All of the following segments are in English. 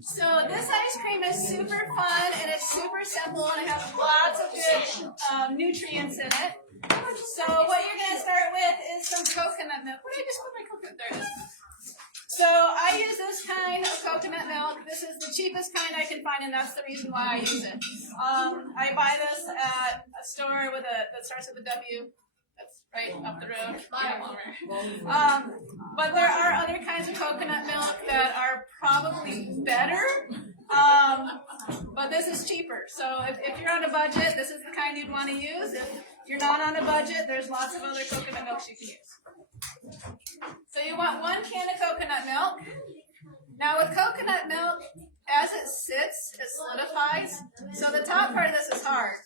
So this ice cream is super fun and it's super simple and it has lots of good nutrients in it. So what you're going to start with is some coconut milk. Where did I just put my coconut? There it is. So I use this kind of coconut milk. This is the cheapest kind I can find, and that's the reason why I use it. I buy this at a store with that starts with a W. That's right up the road. But there are other kinds of coconut milk that are probably better, but this is cheaper. So if you're on a budget, this is the kind you'd want to use. If you're not on a budget, there's lots of other coconut milks you can use. So you want 1 can of coconut milk. Now with coconut milk, as it sits, it solidifies. So the top part of this is hard.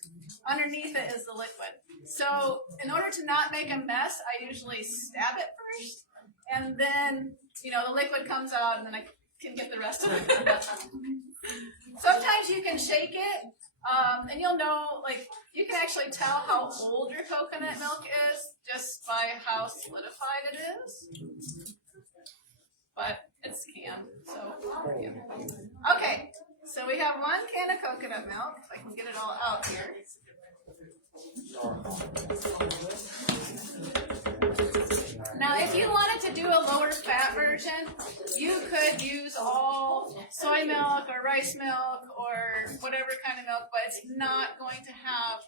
Underneath it is the liquid. So in order to not make a mess, I usually stab it first. And then, the liquid comes out and then I can get the rest of it. Sometimes you can shake it. And you'll know, you can actually tell how old your coconut milk is just by how solidified it is. But it's canned, so yeah. Okay, so we have 1 can of coconut milk. If I can get it all out here. Now, if you wanted to do a lower fat version, you could use all soy milk or rice milk or whatever kind of milk, but it's not going to have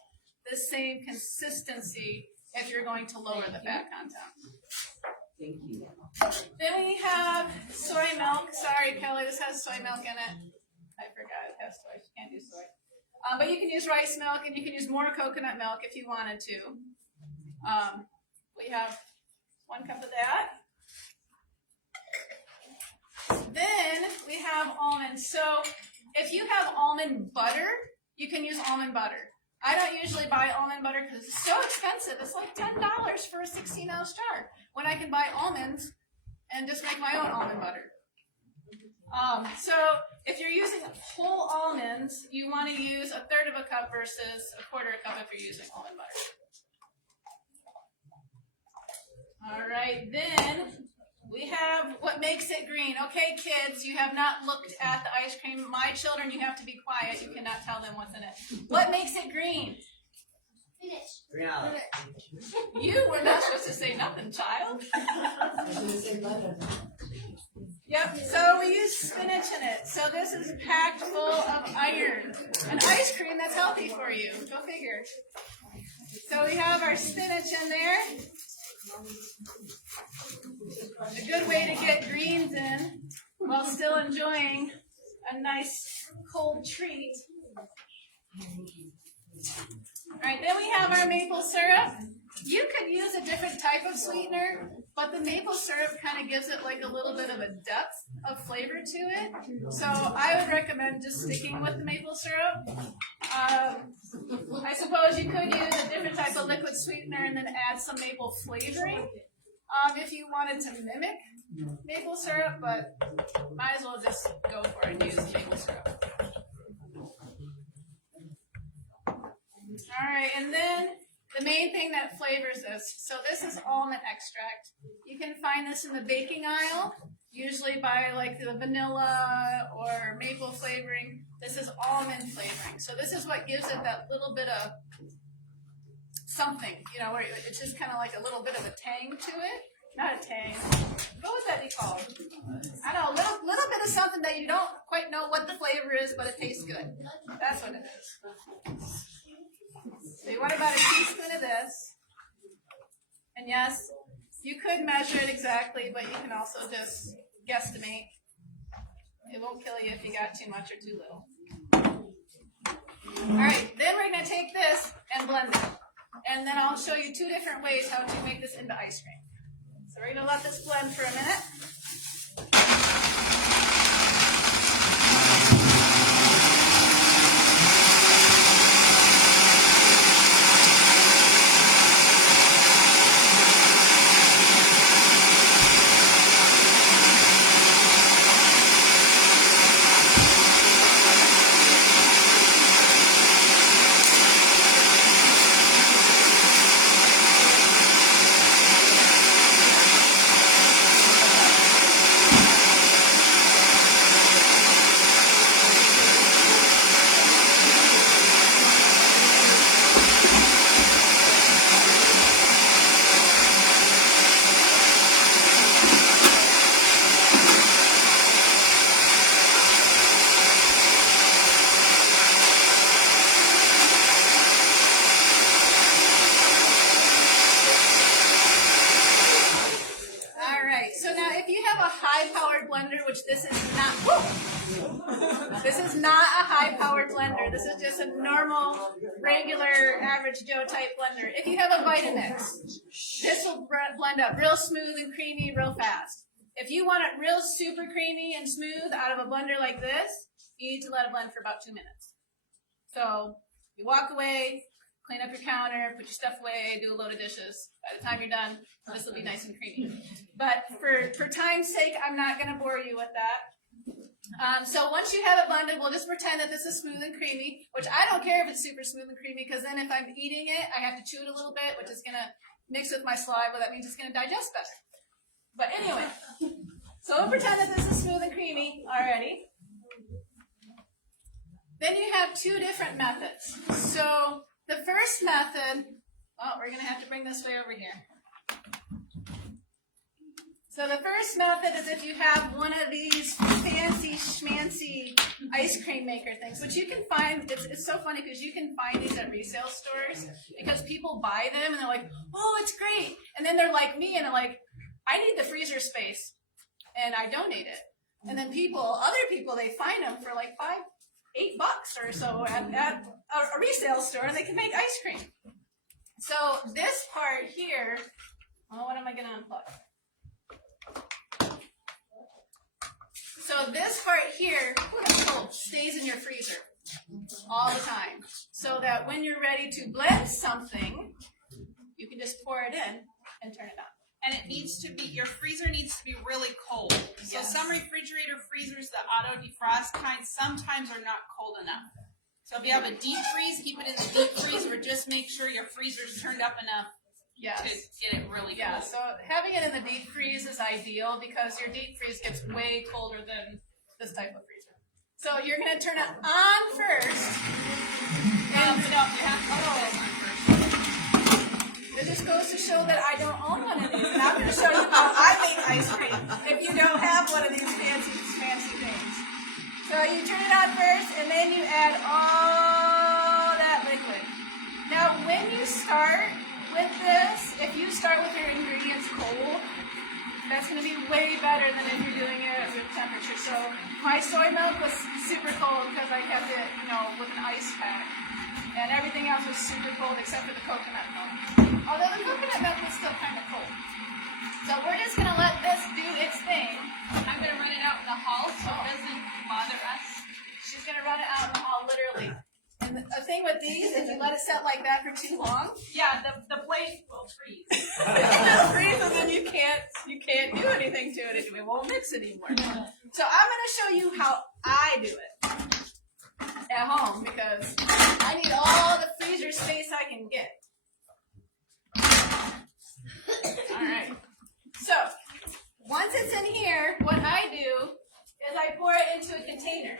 the same consistency if you're going to lower the fat content. Thank you. Then we have soy milk. Sorry, Kelly, this has soy milk in it. I forgot it has soy. You can't do soy. But you can use rice milk, and you can use more coconut milk if you wanted to. We have 1 cup of that. Then we have almonds. So if you have almond butter, you can use almond butter. I don't usually buy almond butter because it's so expensive. It's like $10 for a 16-ounce jar when I can buy almonds and just make my own almond butter. So if you're using whole almonds, you want to use 1/3 of a cup versus 1/4 cup if you're using almond butter. All right, then we have what makes it green. Okay, kids, you have not looked at the ice cream. My children, you have to be quiet. You cannot tell them what's in it. What makes it green? Green olive. You were not supposed to say nothing, child. Yep, so we use spinach in it. So this is packed full of iron. An ice cream that's healthy for you. Go figure. So we have our spinach in there. A good way to get greens in while still enjoying a nice cold treat. All right, then we have our maple syrup. You could use a different type of sweetener, but the maple syrup kind of gives it like a little bit of a depth of flavor to it. So I would recommend just sticking with the maple syrup. I suppose you could use a different type of liquid sweetener and then add some maple flavoring if you wanted to mimic maple syrup, but might as well just go for it and use maple syrup. All right, and then the main thing that flavors this. So this is almond extract. You can find this in the baking aisle, usually by like the vanilla or maple flavoring. This is almond flavoring. So this is what gives it that little bit of something, where it's just kind of like a little bit of a tang to it. Not a tang. What would that be called? I don't know, a little bit of something that you don't quite know what the flavor is, but it tastes good. That's what it is. So you want about a teaspoon of this. And yes, you could measure it exactly, but you can also just guesstimate. It won't kill you if you got too much or too little. All right, then we're going to take this and blend it. And then I'll show you 2 different ways how to make this into ice cream. So we're going to let this blend for a minute. This is not a high-powered blender. This is just a normal, regular, average Joe type blender. If you have a Vitamix, this will blend up real smooth and creamy real fast. If you want it real super creamy and smooth out of a blender like this, you need to let it blend for about 2 minutes. So you walk away, clean up your counter, put your stuff away, do a load of dishes. By the time you're done, this will be nice and creamy. But for time's sake, I'm not going to bore you with that. So once you have it blended, we'll just pretend that this is smooth and creamy, which I don't care if it's super smooth and creamy, because then if I'm eating it, I have to chew it a little bit, which is going to mix with my saliva. That means it's going to digest better. But anyway, so we'll pretend that this is smooth and creamy already. Then you have two different methods. So the first method, we're going to have to bring this way over here. So the first method is if you have one of these fancy schmancy ice cream maker things, which you can find. It's so funny because you can find these at resale stores because people buy them and they're like, oh, it's great. And then they're like me and they're like, I need the freezer space, and I donate it. And then other people, they find them for like $8 or so at a resale store, and they can make ice cream. So this part here, what am I going to unplug? So this part here stays in your freezer all the time, so that when you're ready to blend something, you can just pour it in and turn it on. And it needs to be, your freezer needs to be really cold. So Yes. some refrigerator freezers, the auto defrost kind, sometimes are not cold enough. So if you have a deep freeze, keep it in the deep freeze, or just make sure your freezer's turned up enough to get it really cold. So having it in the deep freeze is ideal because your deep freeze gets way colder than this type of freezer. So you're going to turn it on first. And you have to put it on first. It just goes to show that I don't own one of these. And I'm going to show you how I make ice cream if you don't have one of these fancy things. So you turn it on first, and then you add all that liquid. Now, when you start with this, if you start with your ingredients cold, that's going to be way better than if you're doing it at room temperature. So my soy milk was super cold because I kept it, with an ice pack. And everything else was super cold except for the coconut milk. Although the coconut milk was still kind of cold. So we're just going to let this do its thing. I'm going to run it out in the hall so it doesn't bother us. She's going to run it out in the hall, literally. And the thing with these, if you let it set like that for too long, the blade will freeze. it just freezes and you can't do anything to it. It won't mix anymore. So I'm going to show you how I do it at home because I need all the freezer space I can get. All right. So once it's in here, what I do is I pour it into a container.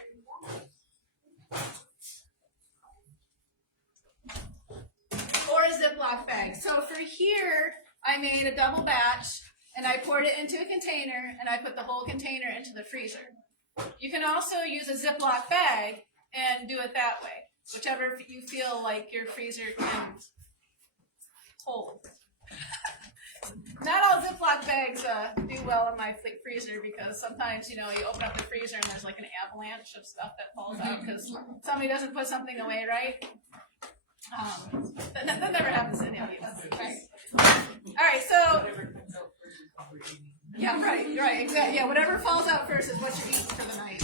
Or a Ziploc bag. So for here, I made a double batch, and I poured it into a container, and I put the whole container into the freezer. You can also use a Ziploc bag and do it that way, whichever you feel like your freezer can hold. Not all Ziploc bags do well in my freezer because sometimes, you open up the freezer and there's like an avalanche of stuff that falls out because somebody doesn't put something away right. That never happens to any of you. Right? All right, so right, exactly. Yeah, whatever falls out first is what you're eating for the night.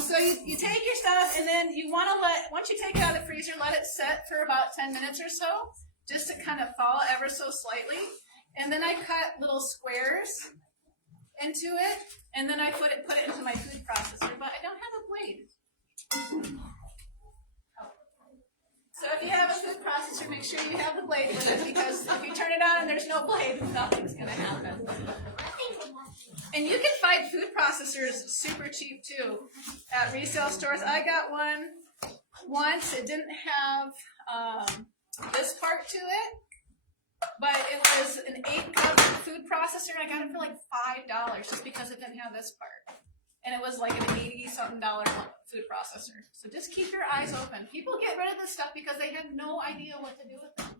So you take your stuff and then you want to once you take it out of the freezer, let it set for about 10 minutes or so, just to kind of thaw ever so slightly. And then I cut little squares into it, and then I put it into my food processor, but I don't have a blade. So if you have a food processor, make sure you have the blade with it, because if you turn it on and there's no blade, nothing's going to happen. And you can find food processors super cheap too at resale stores. I got one once. It didn't have this part to it, but it was an 8-cup food processor. I got it for like $5 just because it didn't have this part. And it was like an $80-something food processor. So just keep your eyes open. People get rid of this stuff because they have no idea what to do with them.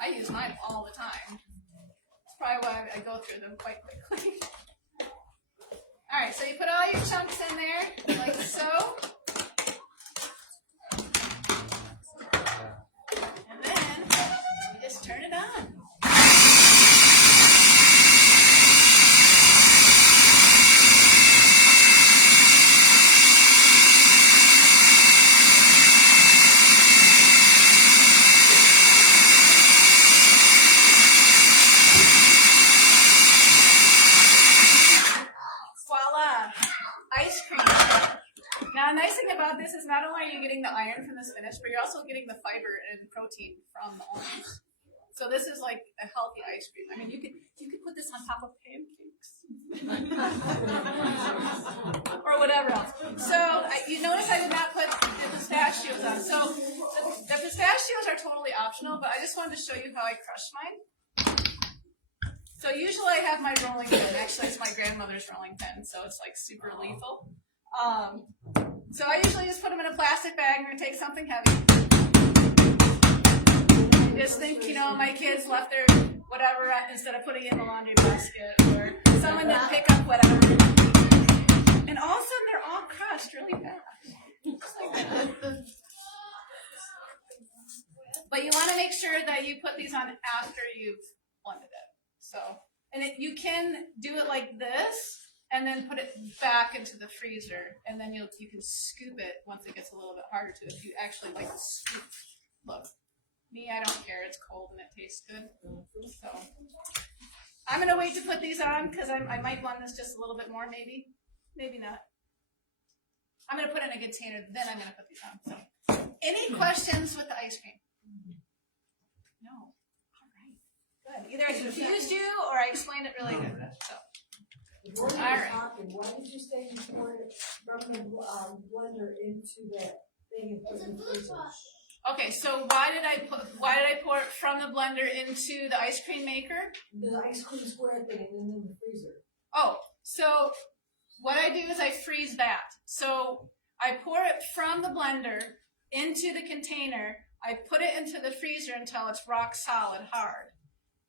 I use mine all the time. That's probably why I go through them quite quickly. Alright, so you put all your chunks in there, like so. And then you just turn it on. Now, the nice thing about this is not only are you getting the iron from the spinach, but you're also getting the fiber and protein from the almonds. So this is like a healthy ice cream. I mean, you could put this on top of pancakes or whatever else. So you notice I did not put the pistachios on. So the pistachios are totally optional, but I just wanted to show you how I crush mine. So usually I have my rolling pin. Actually, it's my grandmother's rolling pin, so it's like super lethal. So I usually just put them in a plastic bag. I'm going to take something heavy. Just think, my kids left their whatever instead of putting it in the laundry basket, or someone didn't pick up whatever. And all of a sudden they're all crushed really fast. Just like that. But you want to make sure that you put these on after you've blended it. So, and you can do it like this. And then put it back into the freezer, and then you can scoop it once it gets a little bit harder to, if you actually like to scoop. Look, me, I don't care. It's cold and it tastes good. So I'm gonna wait to put these on because I might blend this just a little bit more, maybe not. I'm gonna put it in a container, then I'm gonna put these on. So, any questions with the ice cream? No. All right. Good. Either I confused you or I explained it really good. So. All right. Why did you say you poured it from the blender into that thing and put it in the freezer? Okay, so why did I pour it from the blender into the ice cream maker? The ice cream square thing and then in the freezer. Oh, so what I do is I freeze that. So I pour it from the blender into the container. I put it into the freezer until it's rock solid hard.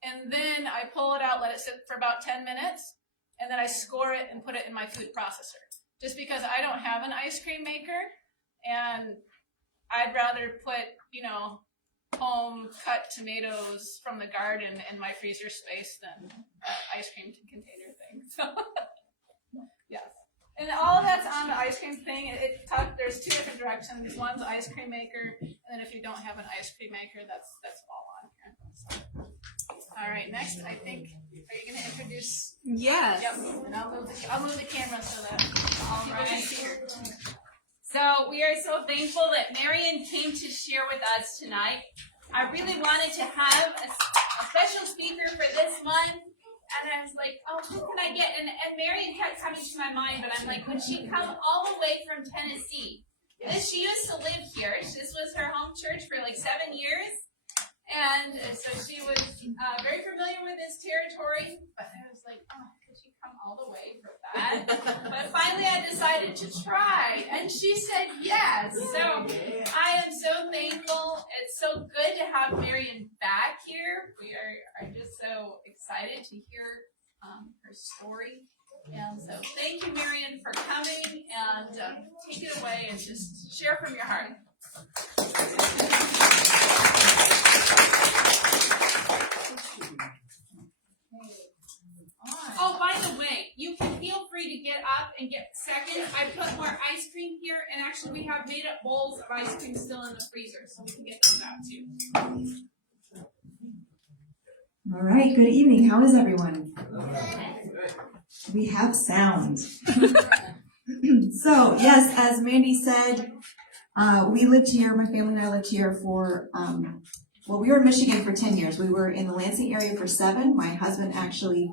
And then I pull it out, let it sit for about 10 minutes. And then I score it and put it in my food processor. Just because I don't have an ice cream maker, and I'd rather put, home cut tomatoes from the garden in my freezer space than an ice cream container thing. So, yes. And all of that's on the ice cream thing. There's two different directions. One's ice cream maker, and then if you don't have an ice cream maker, that's all on here. So. All right, next, I think, are you going to introduce? Yes. Yep, and I'll move the camera so that people can see her. So we are so thankful that Marion came to share with us tonight. I really wanted to have a special speaker for this one, and I was like, oh, who can I get? And Marion kept coming to my mind, but I'm like, would she come all the way from Tennessee? She used to live here. This was her home church for like 7 years. And so she was very familiar with this territory, but I was like, oh, could she come all the way for that? But finally I decided to try, and she said yes. So I am so thankful. It's so good to have Marion back here. We are just so excited to hear her story. And so thank you, Marion, for coming, and take it away and just share from your heart. Oh, by the way, you can feel free to get up and get seconds. I put more ice cream here, and actually we have made up bowls of ice cream still in the freezer, so we can get those out too. All right, good evening. How is everyone? We have sound. So, yes, as Mandy said, we lived here, my family and I lived here for, we were in Michigan for 10 years. We were in the Lansing area for 7. My husband actually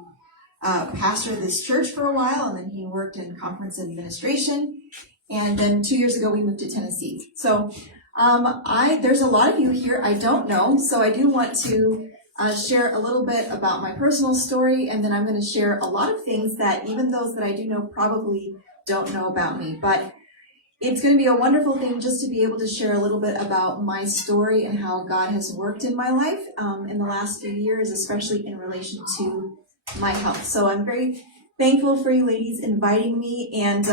pastored this church for a while, and then he worked in conference administration. And then 2 years ago, we moved to Tennessee. So there's a lot of you here I don't know, so I do want to share a little bit about my personal story, and then I'm going to share a lot of things that even those that I do know probably don't know about me. But it's going to be a wonderful thing just to be able to share a little bit about my story and how God has worked in my life in the last few years, especially in relation to my health. So I'm very thankful for you ladies inviting me. And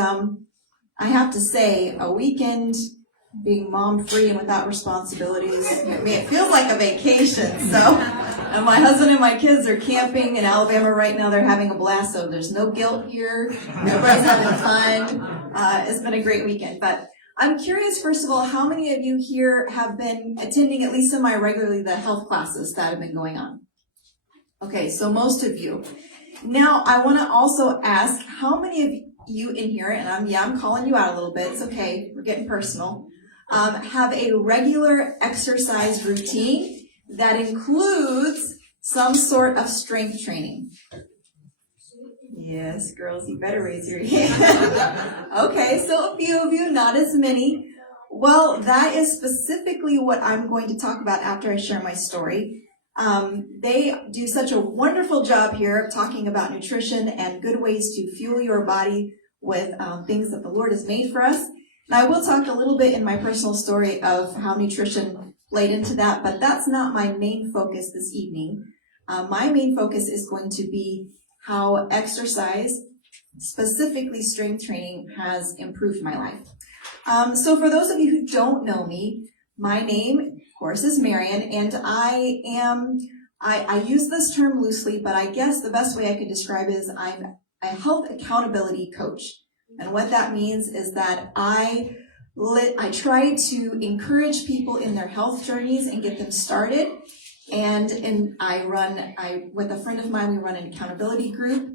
I have to say, a weekend being mom-free and without responsibilities, I mean, it feels like a vacation. So, and my husband and my kids are camping in Alabama right now. They're having a blast, so there's no guilt here. Everybody's having fun. It's been a great weekend. But I'm curious, first of all, how many of you here have been attending, at least semi-regularly, the health classes that have been going on? Okay, so most of you. Now, I want to also ask, how many of you in here, and I'm calling you out a little bit, it's okay, we're getting personal, have a regular exercise routine that includes some sort of strength training? Yes, girls, you better raise your hand. Okay, so a few of you, not as many. Well, that is specifically what I'm going to talk about after I share my story. They do such a wonderful job here of talking about nutrition and good ways to fuel your body with things that the Lord has made for us. And I will talk a little bit in my personal story of how nutrition played into that, but that's not my main focus this evening. My main focus is going to be how exercise, specifically strength training, has improved my life. So for those of you who don't know me, my name, of course, is Marian, and I use this term loosely, but I guess the best way I could describe it is I'm a health accountability coach. And what that means is that I try to encourage people in their health journeys and get them started. And with a friend of mine, we run an accountability group,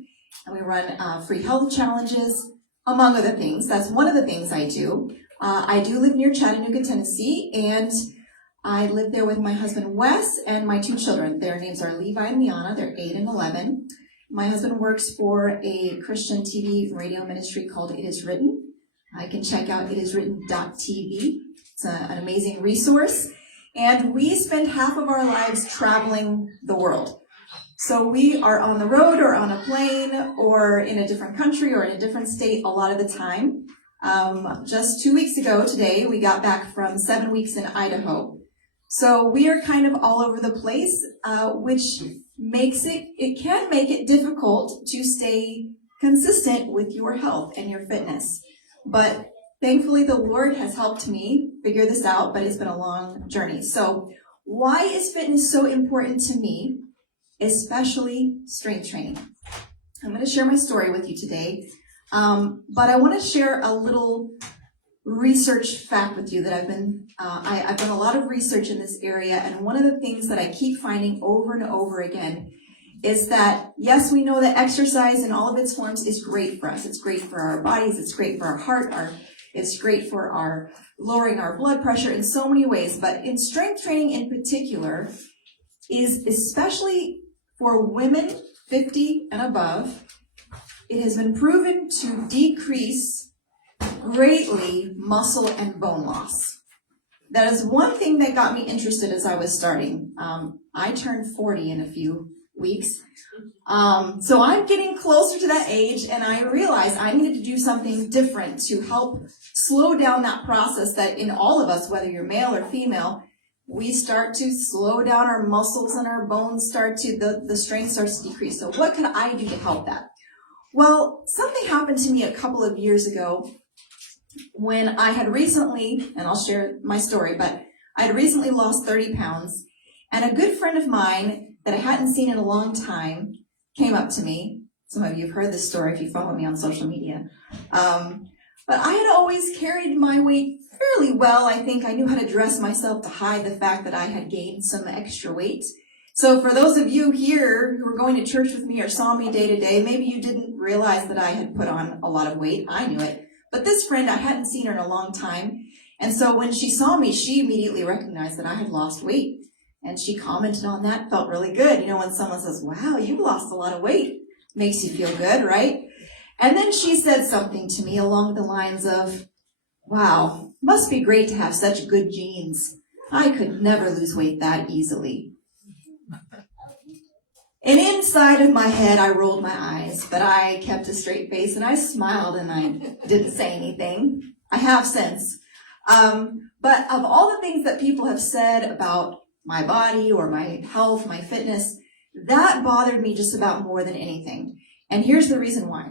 and we run free health challenges, among other things. That's one of the things I do. I do live near Chattanooga, Tennessee, and I live there with my husband, Wes, and my two children. Their names are Levi and Liana. They're 8 and 11. My husband works for a Christian TV and radio ministry called It Is Written. I can check out itiswritten.tv. It's an amazing resource. And we spend half of our lives traveling the world. So we are on the road or on a plane or in a different country or in a different state a lot of the time. Just 2 weeks ago today, we got back from 7 weeks in Idaho. So we are kind of all over the place, which can make it difficult to stay consistent with your health and your fitness. But thankfully, the Lord has helped me figure this out, but it's been a long journey. So why is fitness so important to me, especially strength training? I'm going to share my story with you today, but I want to share a little research fact with you that I've done a lot of research in this area, and one of the things that I keep finding over and over again is that, yes, we know that exercise in all of its forms is great for us. It's great for our bodies, it's great for our heart, it's great for our lowering our blood pressure in so many ways, but in strength training in particular is especially for women 50 and above, it has been proven to decrease greatly muscle and bone loss. That is one thing that got me interested as I was starting. I turned 40 in a few weeks. So I'm getting closer to that age, and I realized I needed to do something different to help slow down that process that in all of us, whether you're male or female, we start to slow down our muscles and our bones the strength starts to decrease. So what could I do to help that? Well, something happened to me a couple of years ago when I had recently, and I'll share my story, but I had recently lost 30 pounds, and a good friend of mine that I hadn't seen in a long time came up to me. Some of you have heard this story if you follow me on social media. But I had always carried my weight fairly well. I think I knew how to dress myself to hide the fact that I had gained some extra weight. So for those of you here who were going to church with me or saw me day to day, maybe you didn't realize that I had put on a lot of weight. I knew it. But this friend, I hadn't seen her in a long time. And so when she saw me, she immediately recognized that I had lost weight. And she commented on that, felt really good. You know, when someone says, wow, you lost a lot of weight, makes you feel good, right? And then she said something to me along the lines of, wow, must be great to have such good genes. I could never lose weight that easily. And inside of my head, I rolled my eyes, but I kept a straight face and I smiled and I didn't say anything. I have since. But of all the things that people have said about my body or my health, my fitness, that bothered me just about more than anything. And here's the reason why.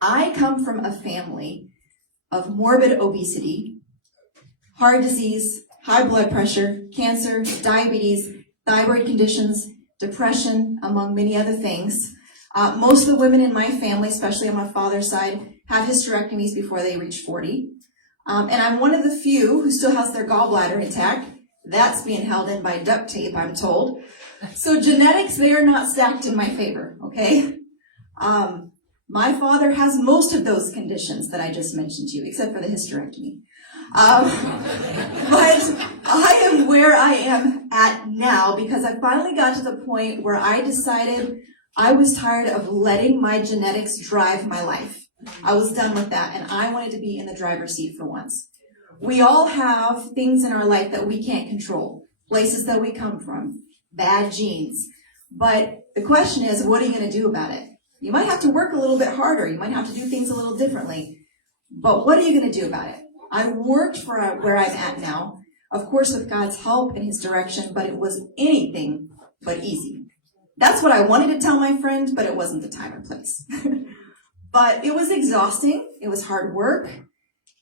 I come from a family of morbid obesity, heart disease, high blood pressure, cancer, diabetes, thyroid conditions, depression, among many other things. Most of the women in my family, especially on my father's side, have hysterectomies before they reach 40. And I'm one of the few who still has their gallbladder intact. That's being held in by duct tape, I'm told. So genetics, they are not stacked in my favor, okay? My father has most of those conditions that I just mentioned to you, except for the hysterectomy. But I am where I am at now because I finally got to the point where I decided I was tired of letting my genetics drive my life. I was done with that, and I wanted to be in the driver's seat for once. We all have things in our life that we can't control, places that we come from, bad genes. But the question is, what are you going to do about it? You might have to work a little bit harder. You might have to do things a little differently. But what are you going to do about it? I worked for where I'm at now, of course with God's help and his direction, but it was anything but easy. That's what I wanted to tell my friend, but it wasn't the time or place. But it was exhausting. It was hard work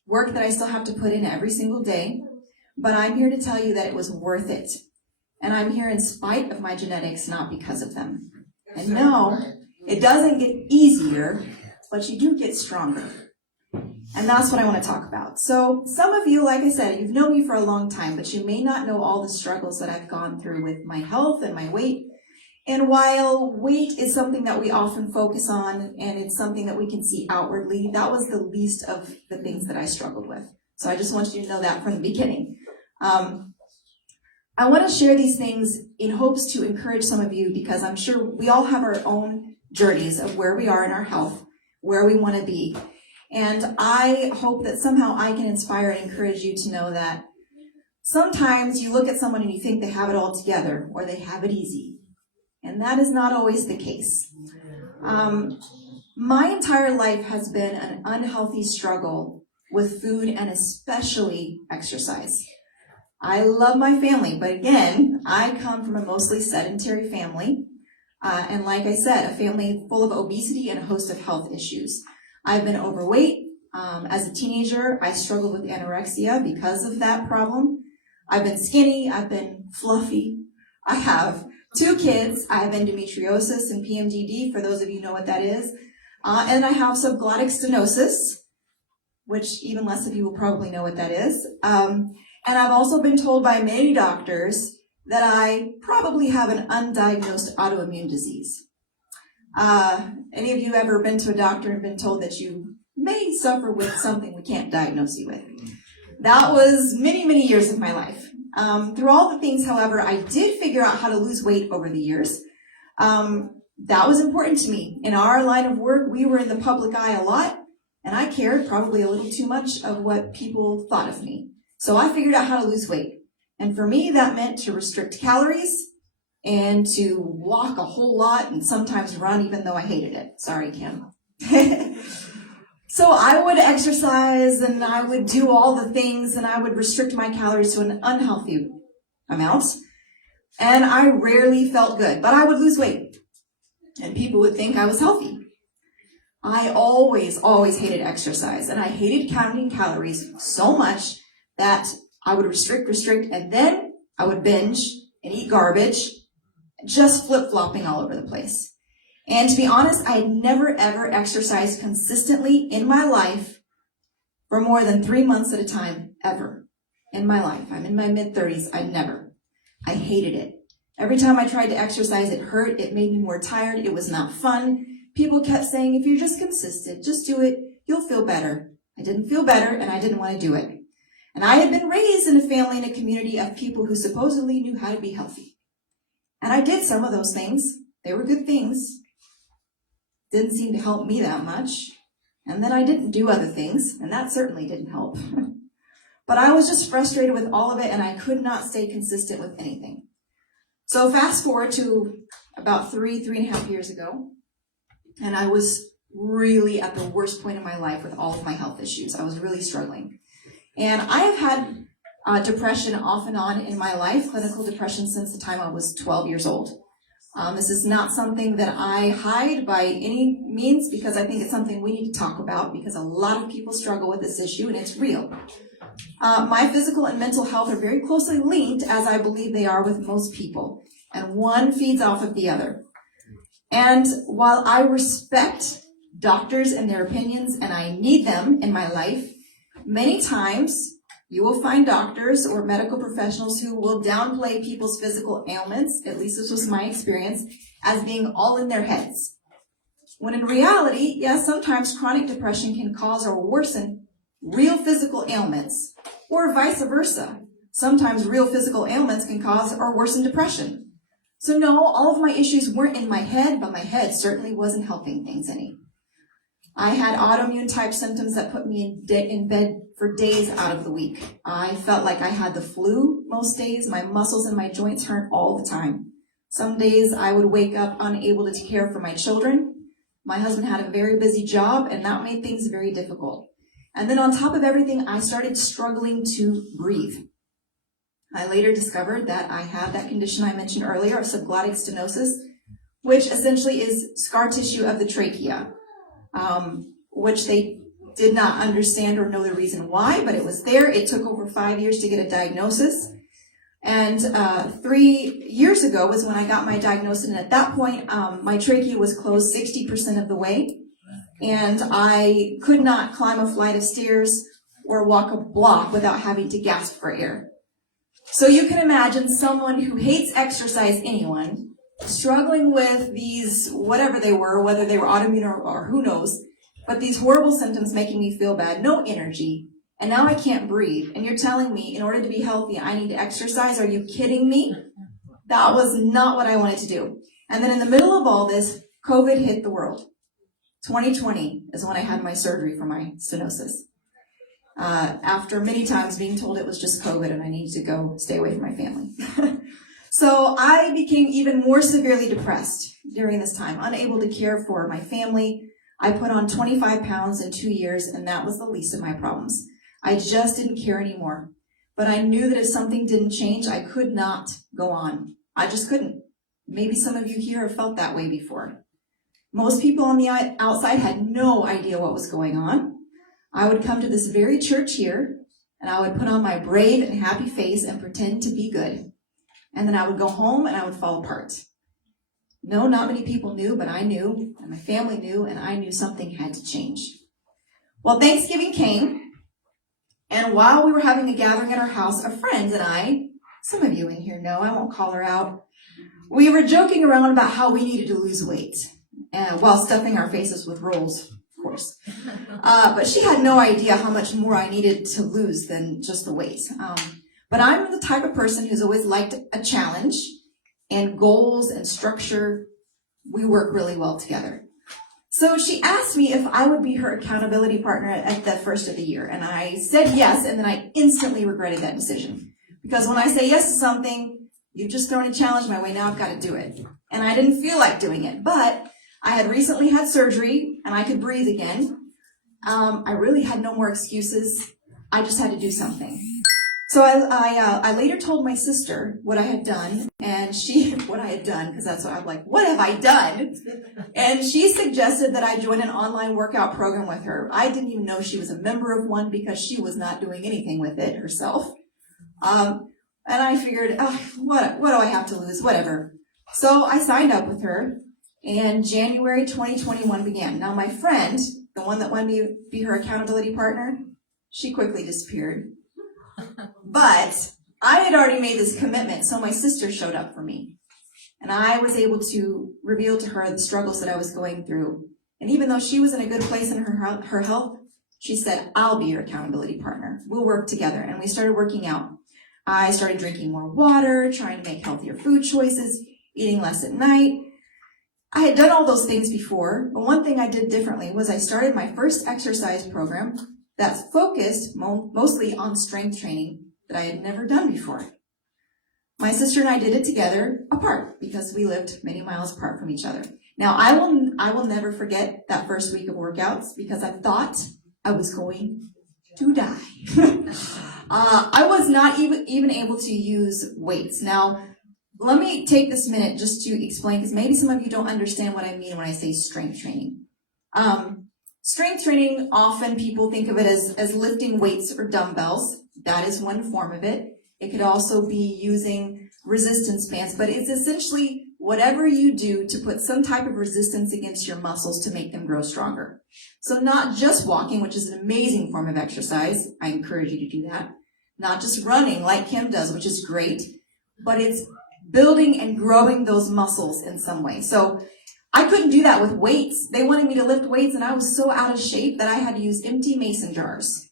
that I still have to put in every single day. But I'm here to tell you that it was worth it. And I'm here in spite of my genetics, not because of them. And no, it doesn't get easier, but you do get stronger. And that's what I want to talk about. So some of you, like I said, you've known me for a long time, but you may not know all the struggles that I've gone through with my health and my weight. And while weight is something that we often focus on, and it's something that we can see outwardly, that was the least of the things that I struggled with. So I just want you to know that from the beginning. I want to share these things in hopes to encourage some of you, because I'm sure we all have our own journeys of where we are in our health, where we want to be. And I hope that somehow I can inspire and encourage you to know that sometimes you look at someone and you think they have it all together, or they have it easy. And that is not always the case. My entire life has been an unhealthy struggle with food and especially exercise. I love my family, but again, I come from a mostly sedentary family. And like I said, a family full of obesity and a host of health issues. I've been overweight. As a teenager, I struggled with anorexia because of that problem. I've been skinny. I've been fluffy. I have 2 kids. I have endometriosis and PMDD, for those of you who know what that is. And I have subglottic stenosis, which even less of you will probably know what that is. And I've also been told by many doctors that I probably have an undiagnosed autoimmune disease. Any of you ever been to a doctor and been told that you may suffer with something we can't diagnose you with? That was many, many years of my life. Through all the things, however, I did figure out how to lose weight over the years. That was important to me. In our line of work, we were in the public eye a lot, and I cared probably a little too much of what people thought of me. So I figured out how to lose weight. And for me, that meant to restrict calories and to walk a whole lot and sometimes run, even though I hated it. Sorry, Kim. So I would exercise and I would do all the things and I would restrict my calories to an unhealthy amount. And I rarely felt good, but I would lose weight. And people would think I was healthy. I always hated exercise, and I hated counting calories so much that I would restrict, and then I would binge and eat garbage, just flip-flopping all over the place. And to be honest, I had never ever exercised consistently in my life for more than 3 months at a time, ever, in my life. I'm in my mid-30s, I hated it. Every time I tried to exercise, it hurt, it made me more tired, it was not fun. People kept saying, if you're just consistent, just do it, you'll feel better. I didn't feel better, and I didn't want to do it. And I had been raised in a family and a community of people who supposedly knew how to be healthy. And I did some of those things. They were good things. Didn't seem to help me that much. And then I didn't do other things, and that certainly didn't help. But I was just frustrated with all of it, and I could not stay consistent with anything. So fast forward to about 3.5 years ago, and I was really at the worst point in my life with all of my health issues. I was really struggling. And I have had depression off and on in my life, clinical depression, since the time I was 12 years old. This is not something that I hide by any means because I think it's something we need to talk about because a lot of people struggle with this issue and it's real. My physical and mental health are very closely linked, as I believe they are with most people, and one feeds off of the other. And while I respect doctors and their opinions and I need them in my life, many times you will find doctors or medical professionals who will downplay people's physical ailments, at least this was my experience, as being all in their heads. When in reality, yes, sometimes chronic depression can cause or worsen real physical ailments, or vice versa. Sometimes real physical ailments can cause or worsen depression. So no, all of my issues weren't in my head, but my head certainly wasn't helping things any. I had autoimmune type symptoms that put me in bed for days out of the week. I felt like I had the flu most days. My muscles and my joints hurt all the time. Some days I would wake up unable to care for my children. My husband had a very busy job and that made things very difficult. And then on top of everything, I started struggling to breathe. I later discovered that I have that condition I mentioned earlier, subglottic stenosis, which essentially is scar tissue of the trachea. Which they did not understand or know the reason why, but it was there. It took over 5 years to get a diagnosis. And 3 years ago was when I got my diagnosis, and at that point, my trachea was closed 60% of the way, and I could not climb a flight of stairs or walk a block without having to gasp for air. So you can imagine someone who hates exercise, anyone, struggling with these, whatever they were, whether they were autoimmune or who knows, but these horrible symptoms making me feel bad, no energy, and now I can't breathe. And you're telling me in order to be healthy, I need to exercise? Are you kidding me? That was not what I wanted to do. And then in the middle of all this, COVID hit the world. 2020 is when I had my surgery for my stenosis. After many times being told it was just COVID and I needed to go stay away from my family. So I became even more severely depressed during this time, unable to care for my family. I put on 25 pounds in 2 years, and that was the least of my problems. I just didn't care anymore. But I knew that if something didn't change, I could not go on. I just couldn't. Maybe some of you here have felt that way before. Most people on the outside had no idea what was going on. I would come to this very church here, and I would put on my brave and happy face and pretend to be good. And then I would go home and I would fall apart. No, not many people knew, but I knew, and my family knew, and I knew something had to change. Well, Thanksgiving came, and while we were having a gathering at our house, a friend and I, some of you in here know, I won't call her out, we were joking around about how we needed to lose weight, while stuffing our faces with rolls, of course. But she had no idea how much more I needed to lose than just the weight. But I'm the type of person who's always liked a challenge, and goals and structure, we work really well together. So she asked me if I would be her accountability partner at the first of the year, and I said yes, and then I instantly regretted that decision. Because when I say yes to something, you've just thrown a challenge my way, now I've got to do it. And I didn't feel like doing it, but I had recently had surgery, and I could breathe again. I really had no more excuses. I just had to do something. So I later told my sister what I had done, and because that's what I'm like, what have I done? And she suggested that I join an online workout program with her. I didn't even know she was a member of one because she was not doing anything with it herself. And I figured, what do I have to lose? Whatever. So I signed up with her, and January 2021 began. Now my friend, the one that wanted me to be her accountability partner, she quickly disappeared. But I had already made this commitment, so my sister showed up for me. And I was able to reveal to her the struggles that I was going through. And even though she was in a good place in her health, she said, I'll be your accountability partner. We'll work together. And we started working out. I started drinking more water, trying to make healthier food choices, eating less at night. I had done all those things before, but one thing I did differently was I started my first exercise program that's focused mostly on strength training that I had never done before. My sister and I did it together apart because we lived many miles apart from each other. Now, I will never forget that first week of workouts because I thought I was going to die. I was not even able to use weights. Now, let me take this minute just to explain, because maybe some of you don't understand what I mean when I say strength training. Strength training, often people think of it as lifting weights or dumbbells. That is one form of it. It could also be using resistance bands, but it's essentially whatever you do to put some type of resistance against your muscles to make them grow stronger. So not just walking, which is an amazing form of exercise. I encourage you to do that. Not just running like Kim does, which is great, but it's building and growing those muscles in some way. So I couldn't do that with weights. They wanted me to lift weights, and I was so out of shape that I had to use empty mason jars.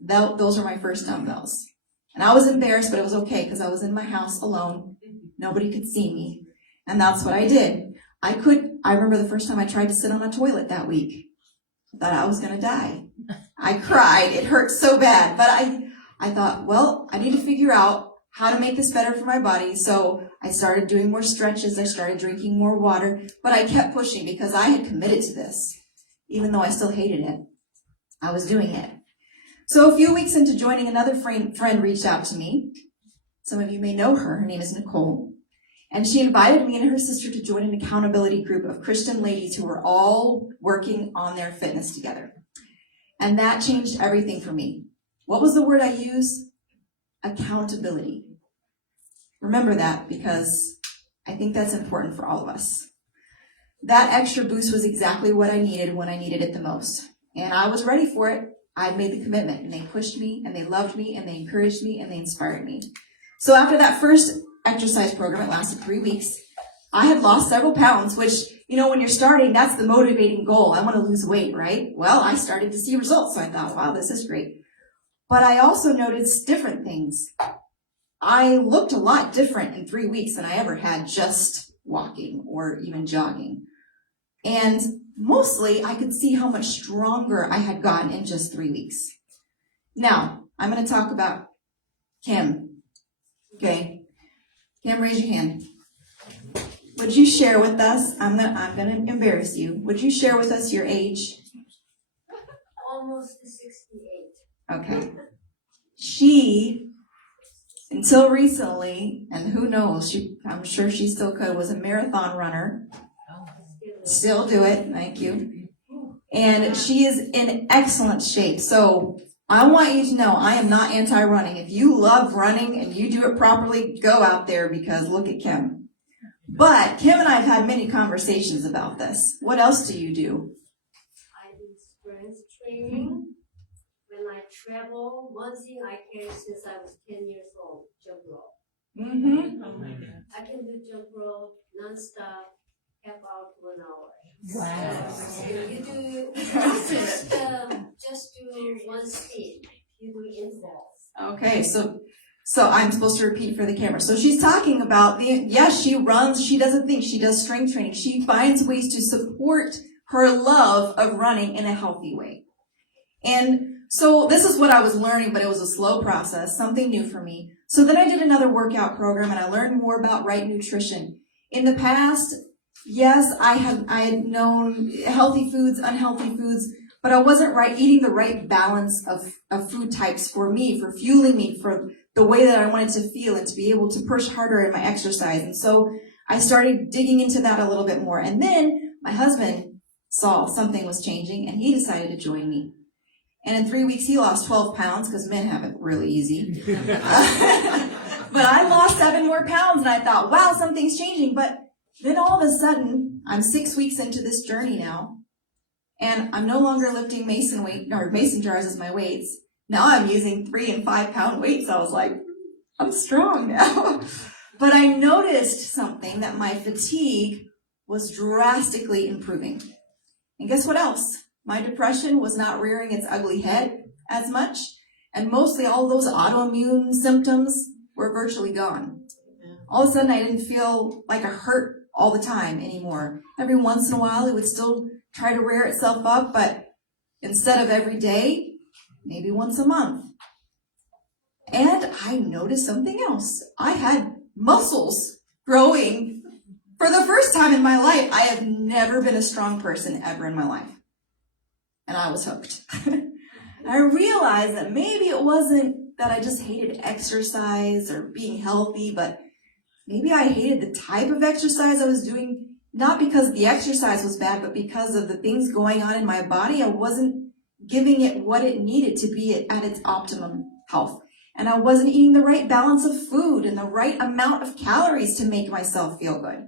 Those were my first dumbbells. And I was embarrassed, but it was okay because I was in my house alone. Nobody could see me. And that's what I did. I remember the first time I tried to sit on a toilet that week. I thought I was going to die. I cried. It hurt so bad. But I thought, well, I need to figure out how to make this better for my body. So I started doing more stretches. I started drinking more water. But I kept pushing because I had committed to this. Even though I still hated it, I was doing it. So a few weeks into joining, another friend reached out to me. Some of you may know her. Her name is Nicole. And she invited me and her sister to join an accountability group of Christian ladies who were all working on their fitness together. And that changed everything for me. What was the word I used? Accountability. Remember that, because I think that's important for all of us. That extra boost was exactly what I needed when I needed it the most. And I was ready for it. I made the commitment, and they pushed me, and they loved me, and they encouraged me, and they inspired me. So after that first exercise program, it lasted 3 weeks, I had lost several pounds, which, when you're starting, that's the motivating goal. I want to lose weight, right? Well, I started to see results, so I thought, wow, this is great. But I also noticed different things. I looked a lot different in 3 weeks than I ever had just walking or even jogging. And mostly, I could see how much stronger I had gotten in just 3 weeks. Now, I'm going to talk about Kim. Okay? Kim, raise your hand. Would you share with us, I'm going to embarrass you. Would you share with us your age? Almost 68. Okay. She, until recently, and who knows, I'm sure she still could, was a marathon runner. Still do it. Thank you. And she is in excellent shape. So I want you to know I am not anti-running. If you love running and you do it properly, go out there, because look at Kim. But Kim and I have had many conversations about this. What else do you do? I do strength training. When I travel, one thing I can since I was 10 years old, jump rope. Mm-hmm. Oh my God. I can do jump rope non-stop, half hour to 1 hour. Wow. You do just do one speed. You do intervals. Okay, so I'm supposed to repeat for the camera. So she's talking about she runs, she doesn't think, she does strength training. She finds ways to support her love of running in a healthy way. And so this is what I was learning, but it was a slow process, something new for me. So then I did another workout program, and I learned more about right nutrition. In the past, yes, I had known healthy foods, unhealthy foods, but I wasn't eating the right balance of food types for me, for fueling me, for the way that I wanted to feel and to be able to push harder in my exercise. And so I started digging into that a little bit more. And then my husband saw something was changing, and he decided to join me. And in 3 weeks, he lost 12 pounds, because men have it really easy. But I lost 7 more pounds, and I thought, wow, something's changing. But then all of a sudden, I'm 6 weeks into this journey now, and I'm no longer lifting mason jars as my weights. Now I'm using 3 and 5 pound weights. I was like, I'm strong now. But I noticed something, that my fatigue was drastically improving. And guess what else? My depression was not rearing its ugly head as much, and mostly all those autoimmune symptoms were virtually gone. All of a sudden, I didn't feel like I hurt all the time anymore. Every once in a while, it would still try to rear itself up, but instead of every day, maybe once a month. And I noticed something else. I had muscles growing. For the first time in my life, I have never been a strong person ever in my life. And I was hooked. I realized that maybe it wasn't that I just hated exercise or being healthy, but maybe I hated the type of exercise I was doing, not because the exercise was bad, but because of the things going on in my body. I wasn't giving it what it needed to be at its optimum health. And I wasn't eating the right balance of food and the right amount of calories to make myself feel good.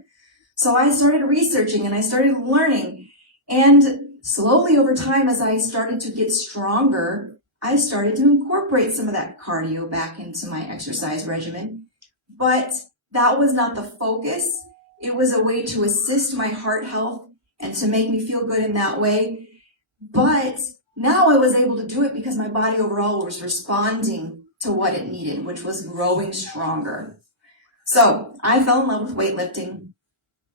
So I started researching and I started learning. And slowly over time, as I started to get stronger, I started to incorporate some of that cardio back into my exercise regimen. But that was not the focus. It was a way to assist my heart health and to make me feel good in that way. But now I was able to do it because my body overall was responding to what it needed, which was growing stronger. So I fell in love with weightlifting,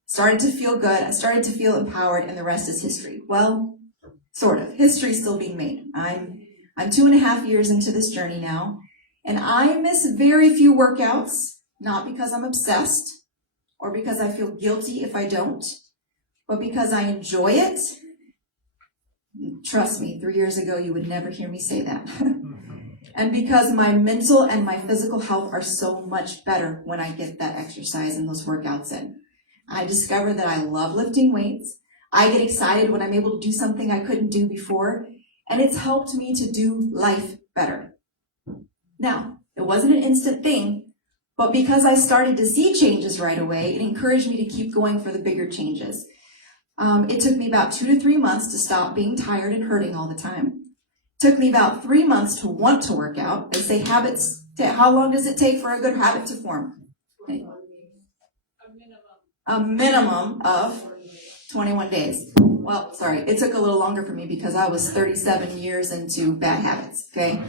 started to feel good, I started to feel empowered, and the rest is history. Well, sort of. History's still being made. I'm 2.5 years into this journey now, and I miss very few workouts, not because I'm obsessed or because I feel guilty if I don't, but because I enjoy it. Trust me, 3 years ago, you would never hear me say that. And because my mental and my physical health are so much better when I get that exercise and those workouts in. I discovered that I love lifting weights. I get excited when I'm able to do something I couldn't do before, and it's helped me to do life better. Now, it wasn't an instant thing, but because I started to see changes right away, it encouraged me to keep going for the bigger changes. It took me about 2 to 3 months to stop being tired and hurting all the time. It took me about 3 months to want to work out. They say habits, how long does it take for a good habit to form? A minimum of 21 days. Well, sorry, it took a little longer for me because I was 37 years into bad habits, okay?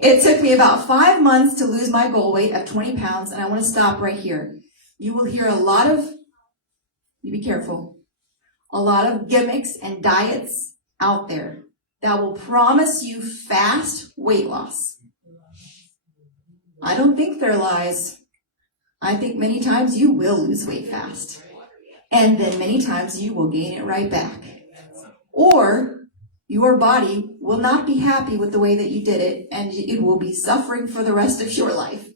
It took me about 5 months to lose my goal weight of 20 pounds, and I want to stop right here. You will hear a lot of, you be careful, a lot of gimmicks and diets out there that will promise you fast weight loss. I don't think they're lies. I think many times you will lose weight fast. And then many times you will gain it right back. Or your body will not be happy with the way that you did it, and it will be suffering for the rest of your life.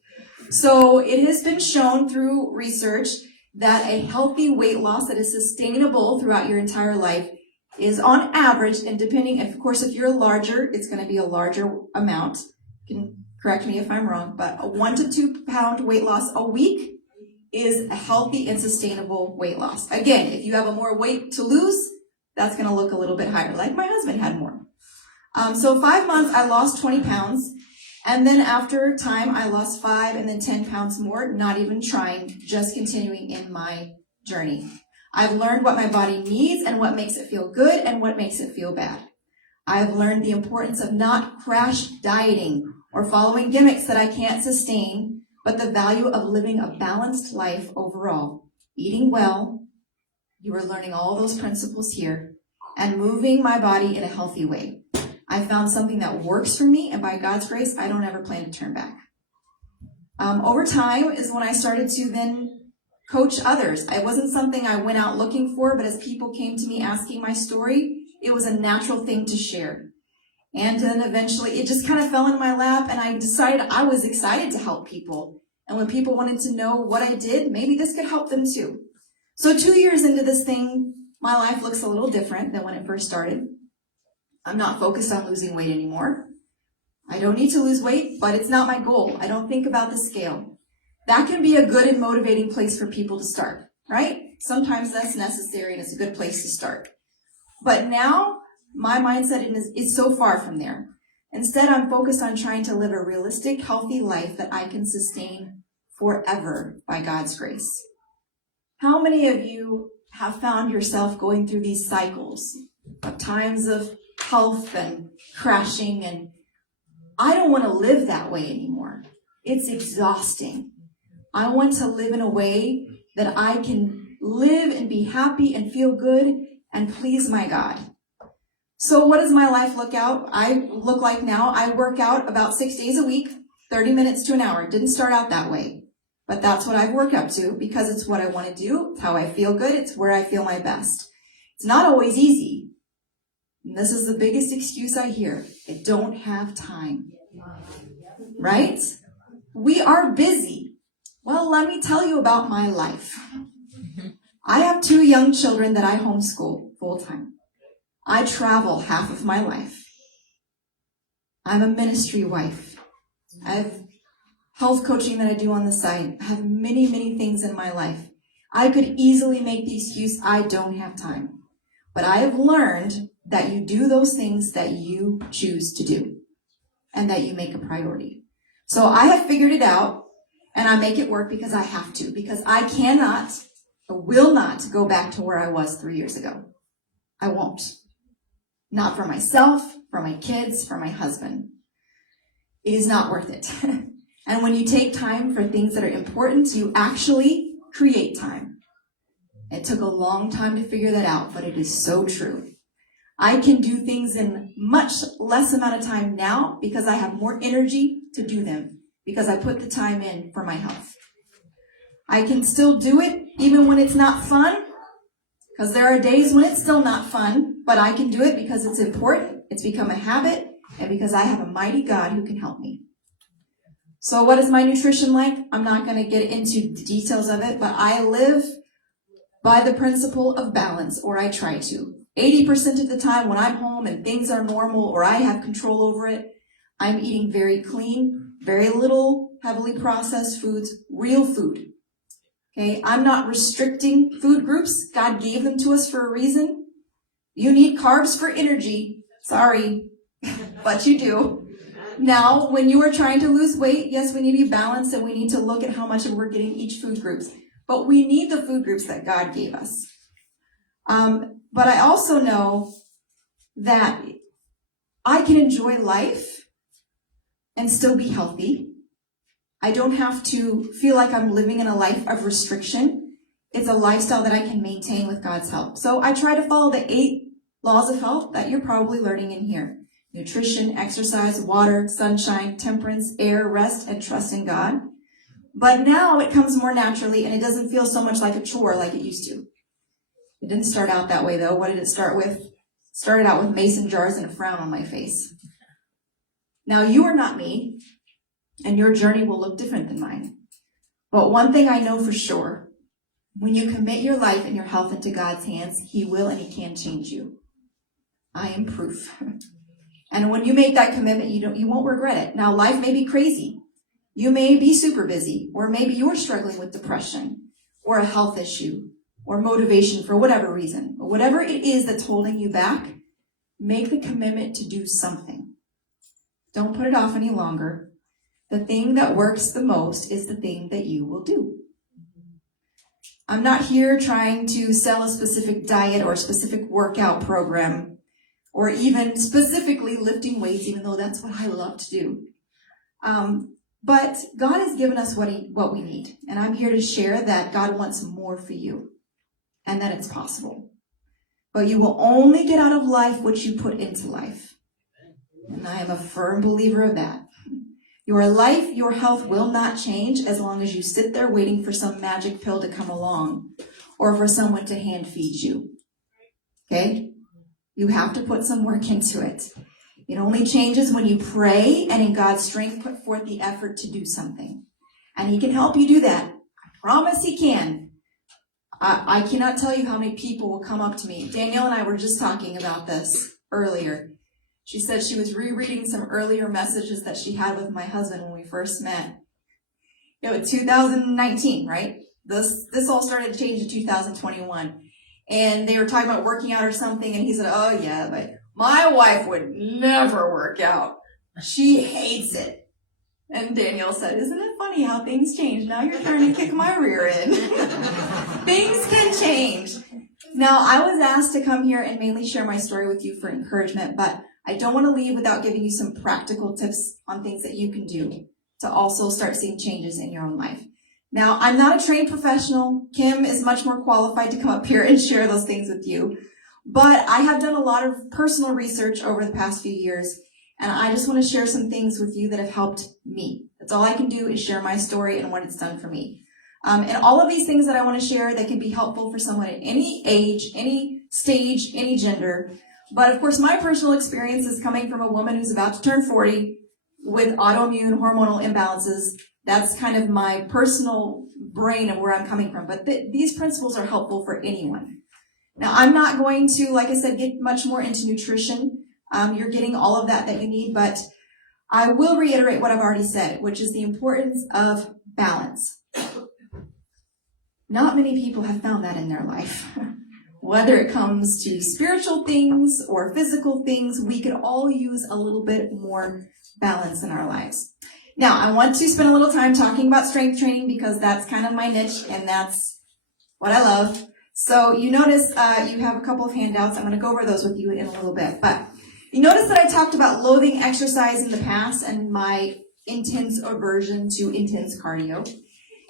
So it has been shown through research that a healthy weight loss that is sustainable throughout your entire life is on average, and depending, of course, if you're larger, it's going to be a larger amount. You can correct me if I'm wrong, but a 1 to 2 pound weight loss a week is a healthy and sustainable weight loss. Again, if you have a more weight to lose, that's going to look a little bit higher, like my husband had more. So 5 months, I lost 20 pounds. And then after time, I lost 5 and then 10 pounds more, not even trying, just continuing in my journey. I've learned what my body needs and what makes it feel good and what makes it feel bad. I've learned the importance of not crash dieting or following gimmicks that I can't sustain, but the value of living a balanced life overall. Eating well, you are learning all those principles here, and moving my body in a healthy way. I found something that works for me, and by God's grace, I don't ever plan to turn back. Over time is when I started to then coach others. It wasn't something I went out looking for, but as people came to me asking my story, it was a natural thing to share. And then eventually it just kind of fell in my lap, and I decided I was excited to help people. And when people wanted to know what I did, maybe this could help them too. So 2 years into this thing, my life looks a little different than when it first started. I'm not focused on losing weight anymore. I don't need to lose weight, but it's not my goal. I don't think about the scale. That can be a good and motivating place for people to start, right? Sometimes that's necessary, and it's a good place to start. But now, my mindset is so far from there. Instead, I'm focused on trying to live a realistic, healthy life that I can sustain forever by God's grace. How many of you have found yourself going through these cycles of times of health and crashing, and I don't want to live that way anymore. It's exhausting. I want to live in a way that I can live and be happy and feel good and please my God. So what does my life look like now? I work out about 6 days a week, 30 minutes to an hour. It didn't start out that way, but that's what I've worked up to because it's what I want to do. It's how I feel good. It's where I feel my best. It's not always easy. And this is the biggest excuse I hear. I don't have time. Right? We are busy. Well, let me tell you about my life. I have 2 young children that I homeschool full time. I travel half of my life. I'm a ministry wife. I have health coaching that I do on the side. I have many, many things in my life. I could easily make the excuse, I don't have time. But I have learned that you do those things that you choose to do and that you make a priority. So I have figured it out and I make it work because I have to, because I will not go back to where I was 3 years ago. I won't. Not for myself, for my kids, for my husband. It is not worth it. And when you take time for things that are important, you actually create time. It took a long time to figure that out, but it is so true. I can do things in much less amount of time now because I have more energy to do them, because I put the time in for my health. I can still do it even when it's not fun, because there are days when it's still not fun, but I can do it because it's important, it's become a habit, and because I have a mighty God who can help me. So what is my nutrition like? I'm not going to get into the details of it, but I live by the principle of balance, or I try to. 80% of the time when I'm home and things are normal or I have control over it, I'm eating very clean, very little heavily processed foods, real food. Okay, I'm not restricting food groups. God gave them to us for a reason. You need carbs for energy. Sorry, but you do. Now, when you are trying to lose weight, yes, we need to be balanced and we need to look at how much we're getting each food groups. But we need the food groups that God gave us. But I also know that I can enjoy life and still be healthy. I don't have to feel like I'm living in a life of restriction. It's a lifestyle that I can maintain with God's help. So I try to follow the 8 laws of health that you're probably learning in here. Nutrition, exercise, water, sunshine, temperance, air, rest, and trust in God. But now it comes more naturally and it doesn't feel so much like a chore like it used to. It didn't start out that way though. What did it start with? It started out with mason jars and a frown on my face. Now you are not me, and your journey will look different than mine. But one thing I know for sure, when you commit your life and your health into God's hands, He will and He can change you. I am proof. And when you make that commitment, you won't regret it. Now life may be crazy. You may be super busy, or maybe you're struggling with depression or a health issue or motivation for whatever reason. But whatever it is that's holding you back, make the commitment to do something. Don't put it off any longer. The thing that works the most is the thing that you will do. I'm not here trying to sell a specific diet or a specific workout program, or even specifically lifting weights, even though that's what I love to do. But God has given us what we need. And I'm here to share that God wants more for you and that it's possible. But you will only get out of life what you put into life. And I am a firm believer of that. Your life, your health will not change as long as you sit there waiting for some magic pill to come along or for someone to hand feed you. Okay? You have to put some work into it. It only changes when you pray and in God's strength put forth the effort to do something. And He can help you do that. I promise He can. I cannot tell you how many people will come up to me. Danielle and I were just talking about this earlier. She said she was rereading some earlier messages that she had with my husband when we first met. It was 2019, right? This all started to change in 2021. And they were talking about working out or something, and he said, oh yeah, but my wife would never work out. She hates it. And Danielle said, isn't it funny how things change? Now you're trying to kick my rear end. Things can change. Now, I was asked to come here and mainly share my story with you for encouragement, but I don't want to leave without giving you some practical tips on things that you can do to also start seeing changes in your own life. Now, I'm not a trained professional. Kim is much more qualified to come up here and share those things with you. But I have done a lot of personal research over the past few years, and I just want to share some things with you that have helped me. That's all I can do is share my story and what it's done for me. And all of these things that I want to share that can be helpful for someone at any age, any stage, any gender. But of course, my personal experience is coming from a woman who's about to turn 40 with autoimmune hormonal imbalances That's kind of my personal brain of where I'm coming from. But these principles are helpful for anyone. Now, I'm not going to, like I said, get much more into nutrition. You're getting all of that you need, but I will reiterate what I've already said, which is the importance of balance. Not many people have found that in their life. Whether it comes to spiritual things or physical things, we could all use a little bit more balance in our lives. Now, I want to spend a little time talking about strength training because that's kind of my niche and that's what I love. So you notice you have a couple of handouts. I'm going to go over those with you in a little bit. But you notice that I talked about loathing exercise in the past and my intense aversion to intense cardio,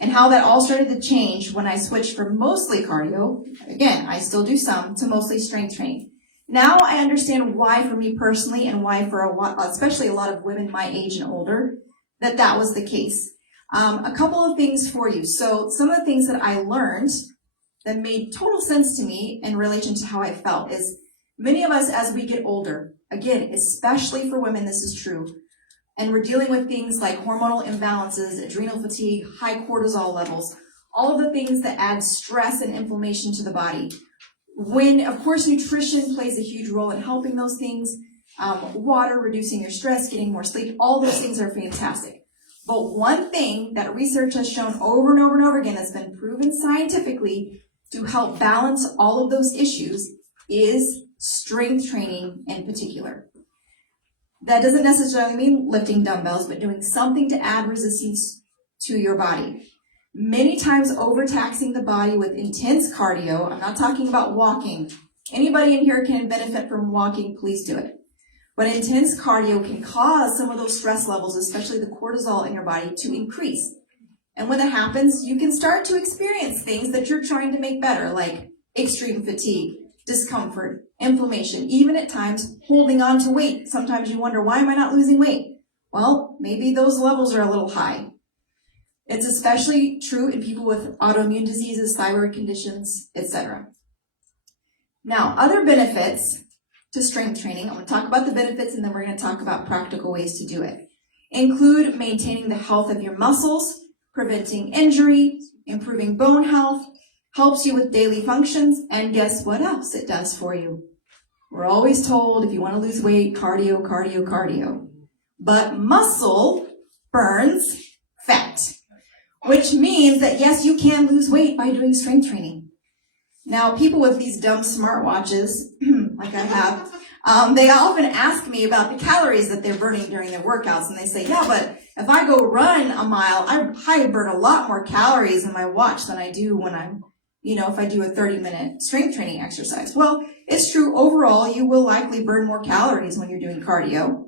and how that all started to change when I switched from mostly cardio, again, I still do some, to mostly strength training. Now I understand why for me personally and why for especially a lot of women my age and older, that was the case. A couple of things for you. So some of the things that I learned that made total sense to me in relation to how I felt is many of us as we get older, again, especially for women, this is true, and we're dealing with things like hormonal imbalances, adrenal fatigue, high cortisol levels, all of the things that add stress and inflammation to the body. When, of course, nutrition plays a huge role in helping those things, water, reducing your stress, getting more sleep, all those things are fantastic. But one thing that research has shown over and over and over again that's been proven scientifically to help balance all of those issues is strength training in particular. That doesn't necessarily mean lifting dumbbells, but doing something to add resistance to your body. Many times overtaxing the body with intense cardio. I'm not talking about walking. Anybody in here can benefit from walking, please do it. But intense cardio can cause some of those stress levels, especially the cortisol in your body, to increase. And when that happens, you can start to experience things that you're trying to make better, like extreme fatigue, discomfort, inflammation, even at times holding on to weight. Sometimes you wonder, why am I not losing weight? Well, maybe those levels are a little high. It's especially true in people with autoimmune diseases, thyroid conditions, etc. Now, other benefits to strength training, I'm going to talk about the benefits and then we're going to talk about practical ways to do it, include maintaining the health of your muscles, preventing injury, improving bone health, helps you with daily functions, and guess what else it does for you? We're always told if you want to lose weight, cardio, cardio, cardio. But muscle burns fat, which means that yes, you can lose weight by doing strength training. Now, people with these dumb smartwatches, like I have, they often ask me about the calories that they're burning during their workouts, and they say, yeah, but if I go run a mile, I burn a lot more calories in my watch than I do when I'm, if I do a 30-minute strength training exercise. Well, it's true. Overall, you will likely burn more calories when you're doing cardio.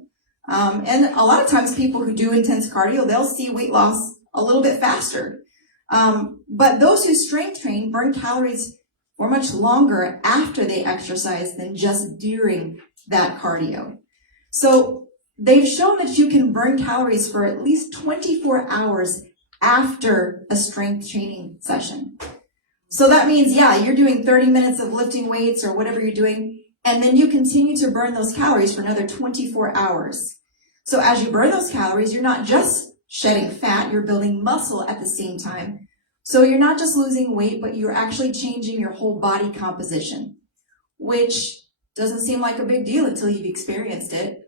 And a lot of times people who do intense cardio, they'll see weight loss a little bit faster. But those who strength train burn calories for much longer after they exercise than just during that cardio. So they've shown that you can burn calories for at least 24 hours after a strength training session. So that means, yeah, you're doing 30 minutes of lifting weights or whatever you're doing, and then you continue to burn those calories for another 24 hours. So as you burn those calories, you're not just shedding fat, you're building muscle at the same time. So you're not just losing weight, but you're actually changing your whole body composition, which doesn't seem like a big deal until you've experienced it.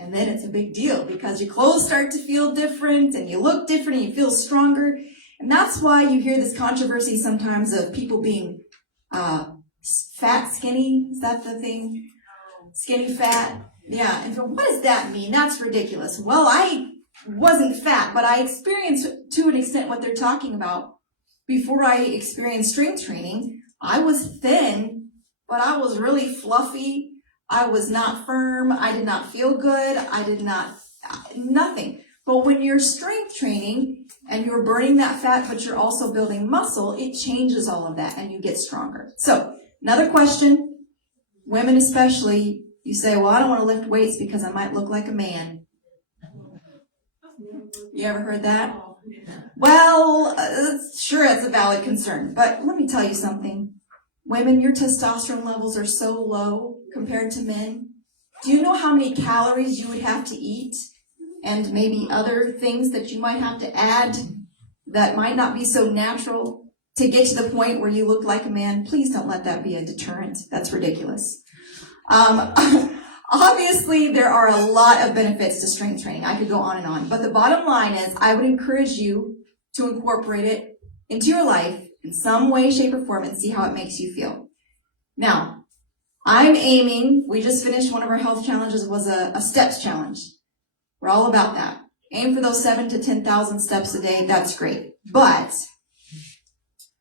And then it's a big deal because your clothes start to feel different and you look different and you feel stronger. And that's why you hear this controversy sometimes of people being fat, skinny. Is that the thing? Skinny, fat. Yeah. And so what does that mean? That's ridiculous. Well, I wasn't fat, but I experienced to an extent what they're talking about. Before I experienced strength training, I was thin, but I was really fluffy. I was not firm. I did not feel good. Nothing. But when you're strength training and you're burning that fat, but you're also building muscle, it changes all of that and you get stronger. So another question, women especially, you say, well, I don't want to lift weights because I might look like a man. You ever heard that? Well, sure, it's a valid concern, but let me tell you something. Women, your testosterone levels are so low compared to men. Do you know how many calories you would have to eat and maybe other things that you might have to add that might not be so natural to get to the point where you look like a man, please don't let that be a deterrent. That's ridiculous. Obviously, there are a lot of benefits to strength training. I could go on and on. But the bottom line is I would encourage you to incorporate it into your life in some way, shape, or form and see how it makes you feel. Now, I'm aiming, we just finished one of our health challenges, was a steps challenge. We're all about that. Aim for those 7,000 to 10,000 steps a day. That's great. But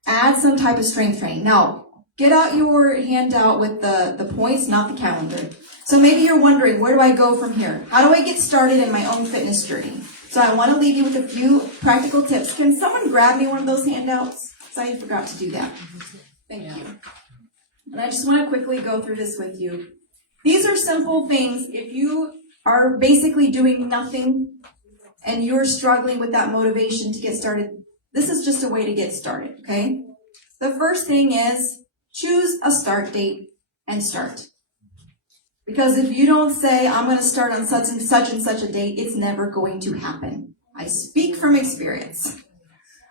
add some type of strength training. Now, get out your handout with the points, not the calendar. So maybe you're wondering, where do I go from here? How do I get started in my own fitness journey? So I want to leave you with a few practical tips. Can someone grab me one of those handouts? So I forgot to do that. Thank you. And I just want to quickly go through this with you. These are simple things. If you are basically doing nothing and you're struggling with that motivation to get started, this is just a way to get started, okay? The first thing is choose a start date and start. Because if you don't say, I'm going to start on such and such a date, it's never going to happen. I speak from experience.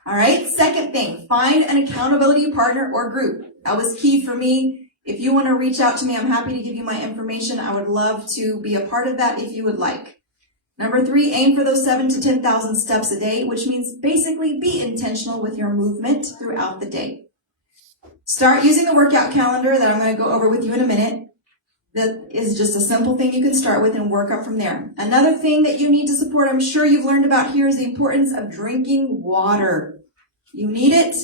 All right, second thing, find an accountability partner or group. That was key for me. If you want to reach out to me, I'm happy to give you my information. I would love to be a part of that if you would like. Number 3, aim for those 7,000 to 10,000 steps a day, which means basically be intentional with your movement throughout the day. Start using the workout calendar that I'm going to go over with you in a minute. That is just a simple thing you can start with and work up from there. Another thing that you need to support, I'm sure you've learned about here, is the importance of drinking water. You need it.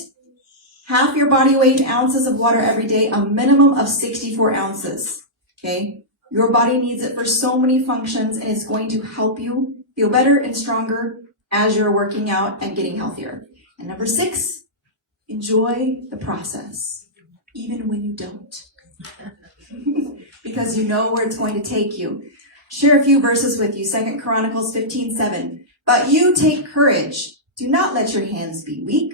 Half your body weight in ounces of water every day, a minimum of 64 ounces. Okay? Your body needs it for so many functions, and it's going to help you feel better and stronger as you're working out and getting healthier. And number 6, enjoy the process, even when you don't. Because you know where it's going to take you. Share a few verses with you. 2 Chronicles 15:7. But you take courage. Do not let your hands be weak,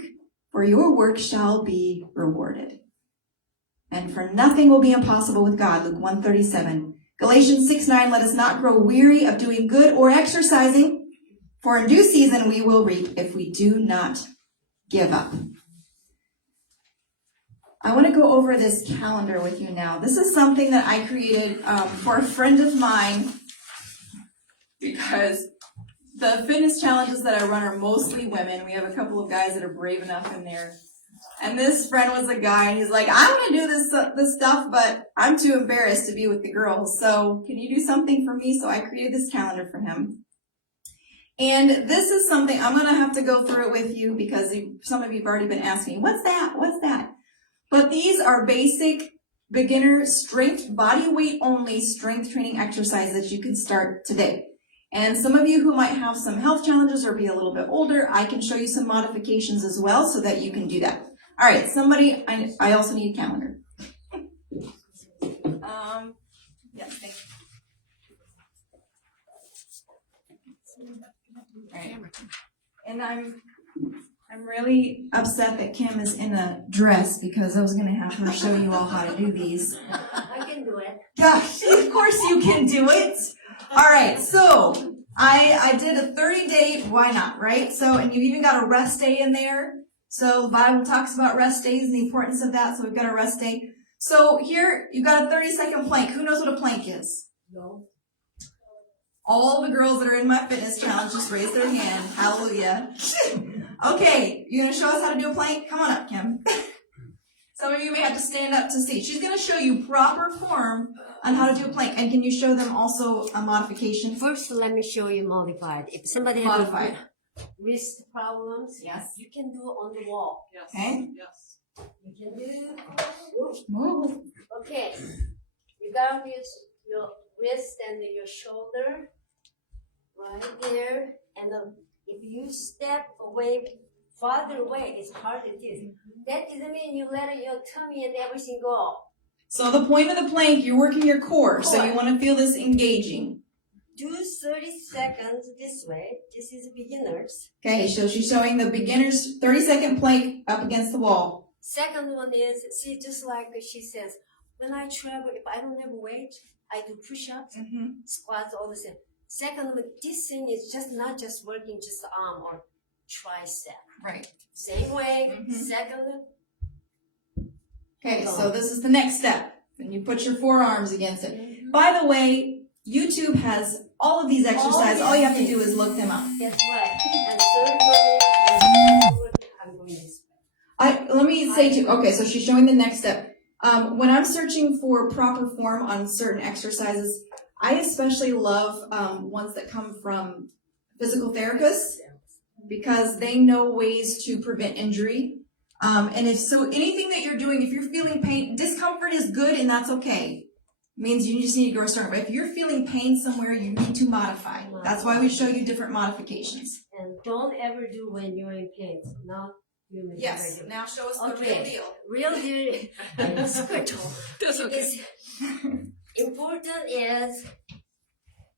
for your work shall be rewarded. And for nothing will be impossible with God. Luke 1:37. Galatians 6:9. Let us not grow weary of doing good or exercising, for in due season we will reap if we do not give up. I want to go over this calendar with you now. This is something that I created for a friend of mine because the fitness challenges that I run are mostly women. We have a couple of guys that are brave enough in there. And this friend was a guy, and he's like, I'm going to do this stuff, but I'm too embarrassed to be with the girls. So can you do something for me? So I created this calendar for him. And this is something, I'm going to have to go through it with you because some of you have already been asking, what's that? What's that? But these are basic beginner strength, body weight only strength training exercises that you can start today. And some of you who might have some health challenges or be a little bit older, I can show you some modifications as well so that you can do that. All right, somebody, I also need a calendar. Yes, thank you. All right. And I'm really upset that Kim is in a dress because I was going to have her show you all how to do these. I can do it. Gosh, of course you can do it. All right, so I did a 30-day, why not, right? So, and you even got a rest day in there. So the Bible talks about rest days and the importance of that. So we've got a rest day. So here, you've got a 30-second plank. Who knows what a plank is? No. All the girls that are in my fitness challenge just raise their hand. Hallelujah. Okay, you going to show us how to do a plank? Come on up, Kim. Some of you may have to stand up to see. She's going to show you proper form on how to do a plank. And can you show them also a modification? First, let me show you modified. If somebody has Modified. wrist problems, Yes. you can do on the wall. Yes. Okay. Yes. You can do. Move. Okay. You gotta use your wrist and your shoulder right there. And if you step away, farther away, it's hard it is. That doesn't mean you let your tummy and everything go. So the point of the plank, you're working your core. So you want to feel this engaging. Do 30 seconds this way. This is beginners. Okay, so she's showing the beginner's 30-second plank up against the wall. Second one is, see, just like she says, when I travel, if I don't have weight, I do push-ups, squats, all the same. Second, this thing is just not just working just arm or tricep. Right. Same way. Mhm. Second, Okay, so this is the next step. And you put your forearms against it. By the way, YouTube has all of these exercises. All you have to do is look them up. that's right. And third one, I'm going this way. Let me say too, okay, so she's showing the next step. When I'm searching for proper form on certain exercises, I especially love ones that come from physical therapists because they know ways to prevent injury. And if so, anything that you're doing, if you're feeling pain, discomfort is good and that's okay. It means you just need to go stronger. But if you're feeling pain somewhere, you need to modify. That's why we show you different modifications. And don't ever do when you're in pain. Not human. Yes. Now show us the Okay. real deal. Real deal. Squirtle. That's okay. It's important is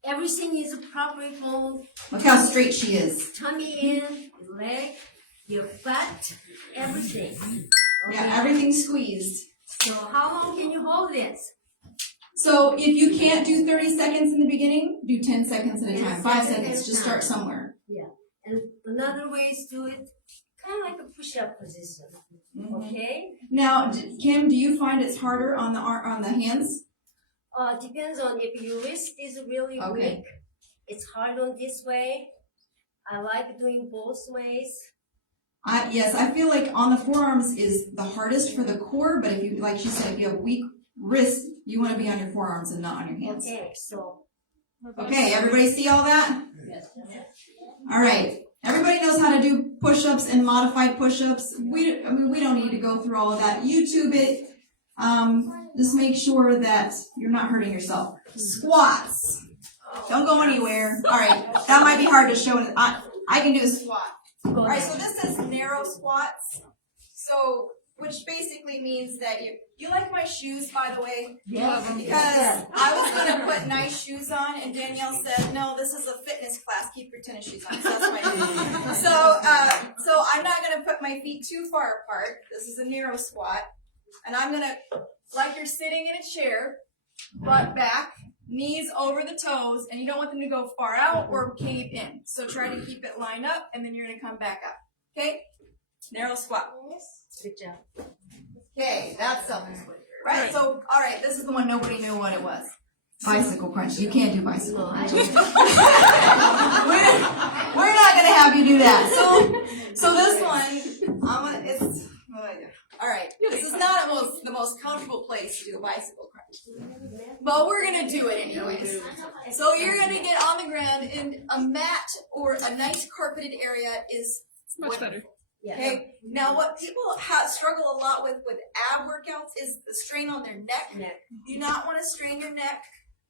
everything is properly formed. Look how straight she is. Tummy in, leg, your butt, everything. Yeah, everything's squeezed. So how long can you hold this? So if you can't do 30 seconds in the beginning, do 10 seconds at a 10 time. 5 seconds seconds. at a Just time. start somewhere. And another way is do it kind of like a push-up position. Okay? Now, Kim, do you find it's harder on the hands? Depends on if your wrist is really Okay. weak. It's hard on this way. I like doing both ways. Yes, I feel like on the forearms is the hardest for the core, but if you, like she said, if you have weak wrists, you want to be on your forearms and not on your hands. Okay, so. Okay, everybody see all that? Yes. All right. Everybody knows how to do push-ups and modified push-ups. We don't need to go through all of that. YouTube it. Just make sure that you're not hurting yourself. Squats. Don't go anywhere. All right. That might be hard to show. I can do a squat. All right. So this is narrow squats. So, which basically means that you like my shoes, by the way? Yes. Because I was going to put nice shoes on, and Danielle said, no, this is a fitness class. Keep your tennis shoes on. So that's what I did. So I'm not going to put my feet too far apart. This is a narrow squat. And I'm going to, like you're sitting in a chair, butt back, knees over the toes, and you don't want them to go far out or cave in. So try to keep it lined up, and then you're going to come back up. Okay? Narrow squat. Good job. Okay, that's something. Right, so, all right, this is the one nobody knew what it was. Bicycle crunch. You can't do bicycle crunch. We're not going to have you do that. So this one, all right, this is not the most comfortable place to do a bicycle crunch. But we're going to do it anyways. So you're going to get on the ground, and a mat or a nice carpeted area is Much better. Yeah. Okay. Now, what people struggle a lot with ab workouts is the strain on their neck. You do not want to strain your neck,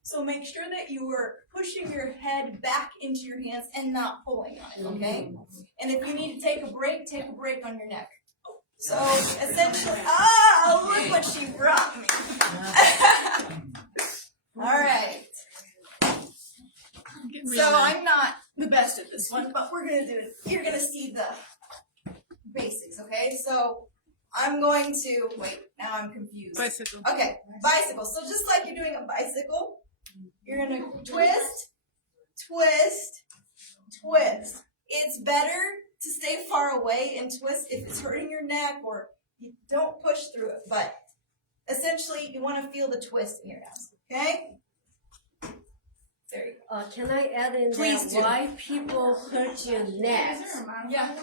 so make sure that you are pushing your head back into your hands and not pulling on it. Okay. And if you need to take a break on your neck. So essentially, look what she brought me. All right. So I'm not the best at this one, but we're gonna do it. You're gonna see the basics, okay? So I'm going to, wait, now I'm confused. Bicycle. Okay, bicycle. So just like you're doing a bicycle, you're going to twist, twist, twist. It's better to stay far away and twist if it's hurting your neck or you don't push through it. But essentially, you want to feel the twist in your hands, okay? There you go. Can I add in Please that do. why people hurt your neck? Yeah.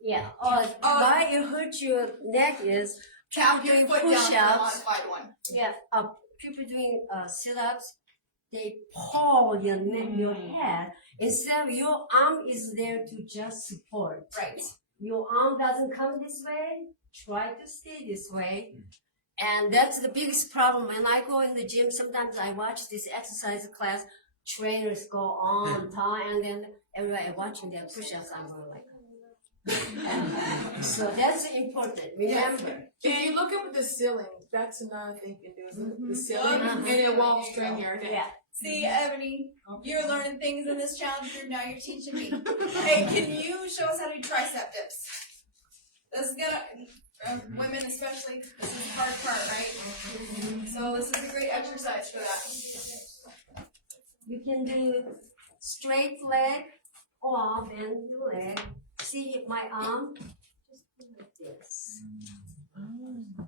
Yeah. Why it hurt your neck is Tap people your doing foot down for the push-ups. modified one. Yeah. People doing sit-ups. They pull your neck, your head. Instead of your arm is there to just support. Right. Your arm doesn't come this way. Try to stay this way. And that's the biggest problem. When I go in the gym, sometimes I watch this exercise class. Trainers go on time, and then everybody watching their push-ups. I'm going like. So that's important. Remember. If you look up at the ceiling, that's another thing you can do. Mhm. The ceiling, and it won't strain your neck. Yeah. See, Ebony, you're learning things in this challenge group. Now you're teaching me. Hey, can you show us how to do tricep dips? This is gonna, women especially, this is the hard part, right? So this is a great exercise for that. You can do straight leg or bend your leg. See my arm? Just do like this.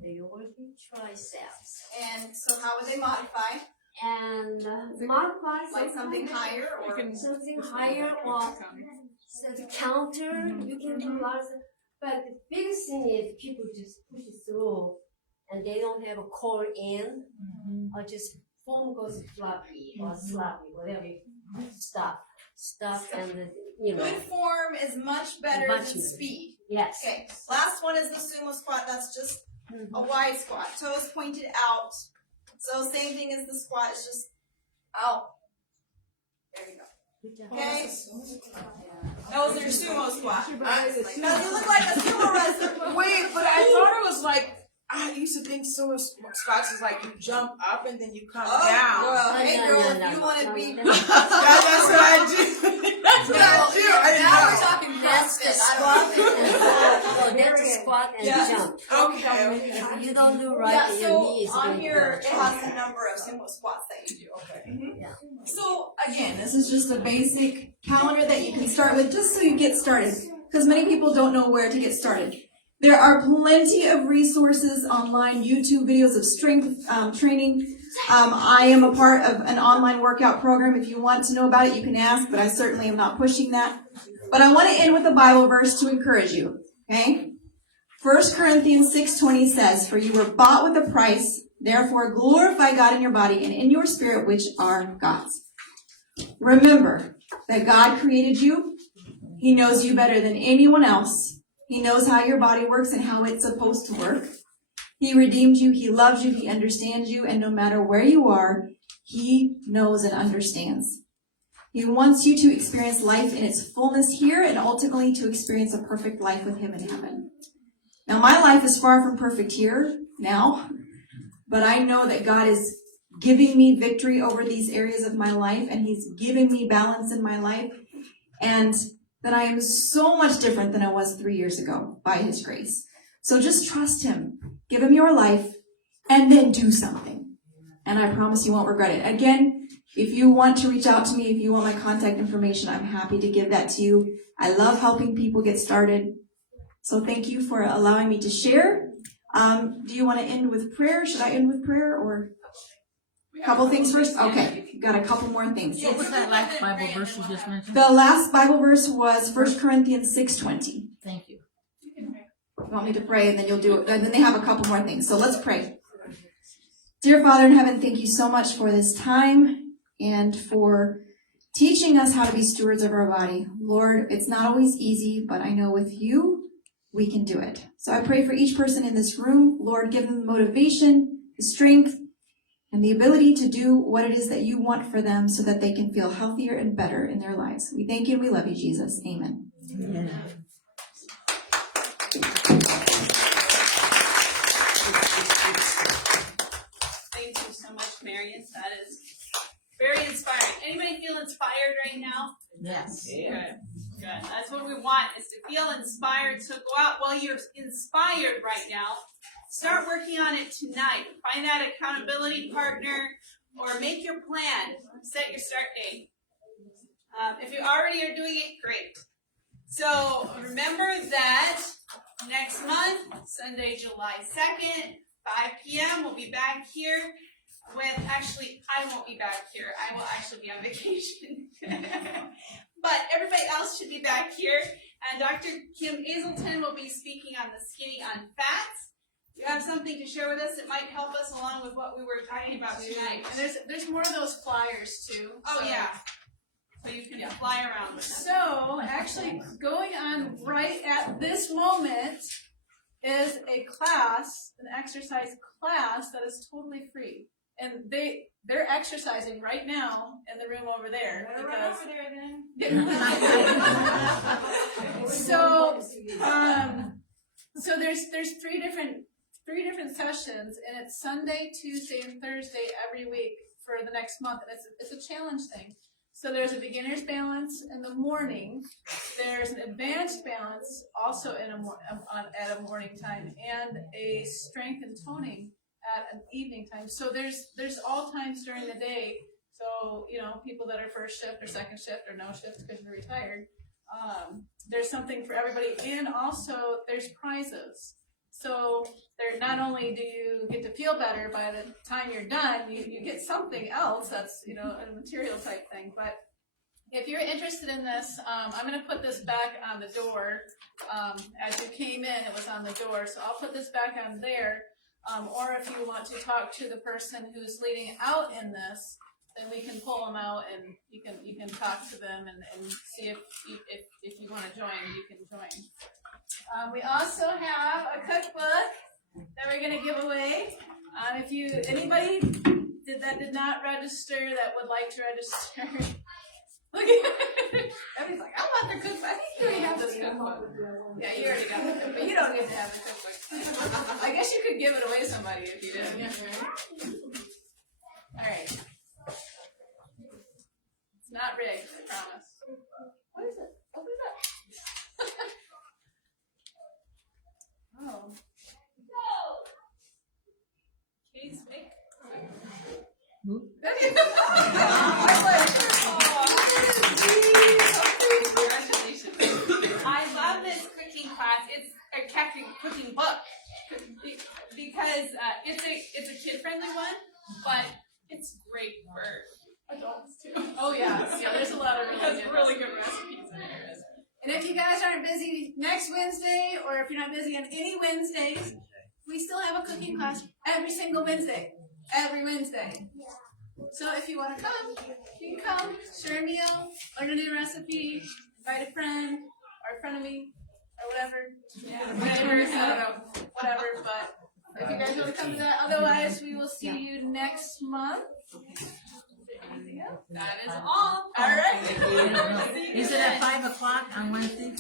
You're working triceps. And so how would they modify? And modify Like something higher or? something higher or so the counter. You can do lots of, but the biggest thing is people just push it through and they don't have a core in or just foam goes floppy or sloppy, whatever. Stop and you know. Good form is much better Much than better. speed. Yes. Okay, last one is the sumo squat. That's just a wide squat. Toes pointed out. So same thing as the squat. It's just out. There you go. Good job. Okay? That was your sumo squat. Now you Wait, look like a sumo wrestler. but I thought it was like, I used to think sumo squats is like you jump up and then you come down. Well, Oh, hey no, girl, no, if no, you want to no, be, no. That's what I do. That's what I do. I didn't Now we're know. talking That's the CrossFit. squat and that's the squat and Yeah. jump. Okay. If you don't do right, yeah, your so knee is on going here to it has the number of sumo squats that you do. Okay. So again, this is just a basic calendar that you can start with just so you get started. Because many people don't know where to get started. There are plenty of resources online, YouTube videos of strength training. I am a part of an online workout program. If you want to know about it, you can ask, but I certainly am not pushing that. But I want to end with a Bible verse to encourage you, okay? 1 Corinthians 6:20 says, "For you were bought with a price, therefore glorify God in your body and in your spirit, which are God's." Remember that God created you. He knows you better than anyone else. He knows how your body works and how it's supposed to work. He redeemed you, He loves you, He understands you, and no matter where you are, He knows and understands. He wants you to experience life in its fullness here and ultimately to experience a perfect life with Him in heaven. Now, my life is far from perfect here now, but I know that God is giving me victory over these areas of my life, and He's giving me balance in my life, and that I am so much different than I was 3 years ago by His grace. So just trust Him, give Him your life, and then do something. And I promise you won't regret it. Again, if you want to reach out to me, if you want my contact information, I'm happy to give that to you. I love helping people get started. So thank you for allowing me to share. Do you want to end with prayer? Should I end with prayer or a couple things first? Okay, got a couple more things. What was that last Bible verse you just mentioned? The last Bible verse was 1 Corinthians 6:20. Thank you. You want me to pray, and then you'll do it, and then they have a couple more things. So let's pray. Dear Father in heaven, thank you so much for this time and for teaching us how to be stewards of our body. Lord, it's not always easy, but I know with you, we can do it. So I pray for each person in this room. Lord, give them the motivation, the strength, and the ability to do what it is that you want for them so that they can feel healthier and better in their lives. We thank you and we love you, Jesus. Amen. Yeah. Thank you so much, Marion. That is very inspiring. Anybody feel inspired right now? Yes. Good. Good. That's what we want, is to feel inspired. So go out while you're inspired right now. Start working on it tonight. Find that accountability partner or make your plan. Set your start date. If you already are doing it, great. So remember that next month, Sunday, July 2nd, 5 p.m., we'll be back here with, actually, I won't be back here. I will actually be on vacation. But everybody else should be back here. And Dr. Kim Azelton will be speaking on the skinny on fats. You have something to share with us that might help us along with what we were talking about tonight. And there's more of those flyers too. Oh, so. yeah. So you can fly around with them. So, actually, going on right at this moment is a class, an exercise class that is totally free. And they're exercising right now in the room over there. Run over there then. So there's three different sessions, and it's Sunday, Tuesday, and Thursday every week for the next month. And it's a challenge thing. So there's a beginner's balance in the morning. There's an advanced balance also at a morning time, and a strength and toning at an evening time. So there's all times during the day So, you know, people that are first shift or second shift or no shift because they're retired, there's something for everybody. And also there's prizes. So there, not only do you get to feel better by the time you're done, you get something else that's, you know, a material type thing. But if you're interested in this, I'm going to put this back on the door. As you came in, it was on the door. So I'll put this back on there. Or if you want to talk to the person who's leading out in this, then we can pull them out and you can talk to them and see if you want to join, you can join. We also have a cookbook that we're going to give away. If anybody did not register that would like to register, look at everybody's like, I want the cookbook. I think you already have this cookbook. Yeah, you already got it, but you don't get to have the cookbook. I guess you could give it away to somebody if you did. All right. It's not rigged, I promise. What is it? Open it up. Oh. Case make. Congratulations. I love this cooking class. It's a cooking book because it's a kid-friendly one, but it's great for adults too. Oh yeah, there's a lot of really good recipes in there. And if you guys aren't busy next Wednesday, or if you're not busy on any Wednesdays, we still have a cooking class every single Wednesday. Every Wednesday. So if you want to come, you can come, share a meal, learn a new recipe, invite a friend, or a friend of me, or whatever. Yeah, whatever, I don't know, whatever, but if you guys want to come to that, otherwise we will see you next month. Anything else? That is all. All right. Is it at 5 o'clock on Wednesday?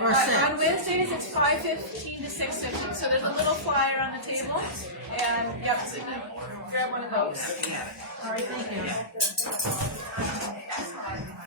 Or 6? On Wednesdays it's 5:15 to 6:15. So there's a little flyer on the table, and yep, so you can grab one of those. All right, thank you.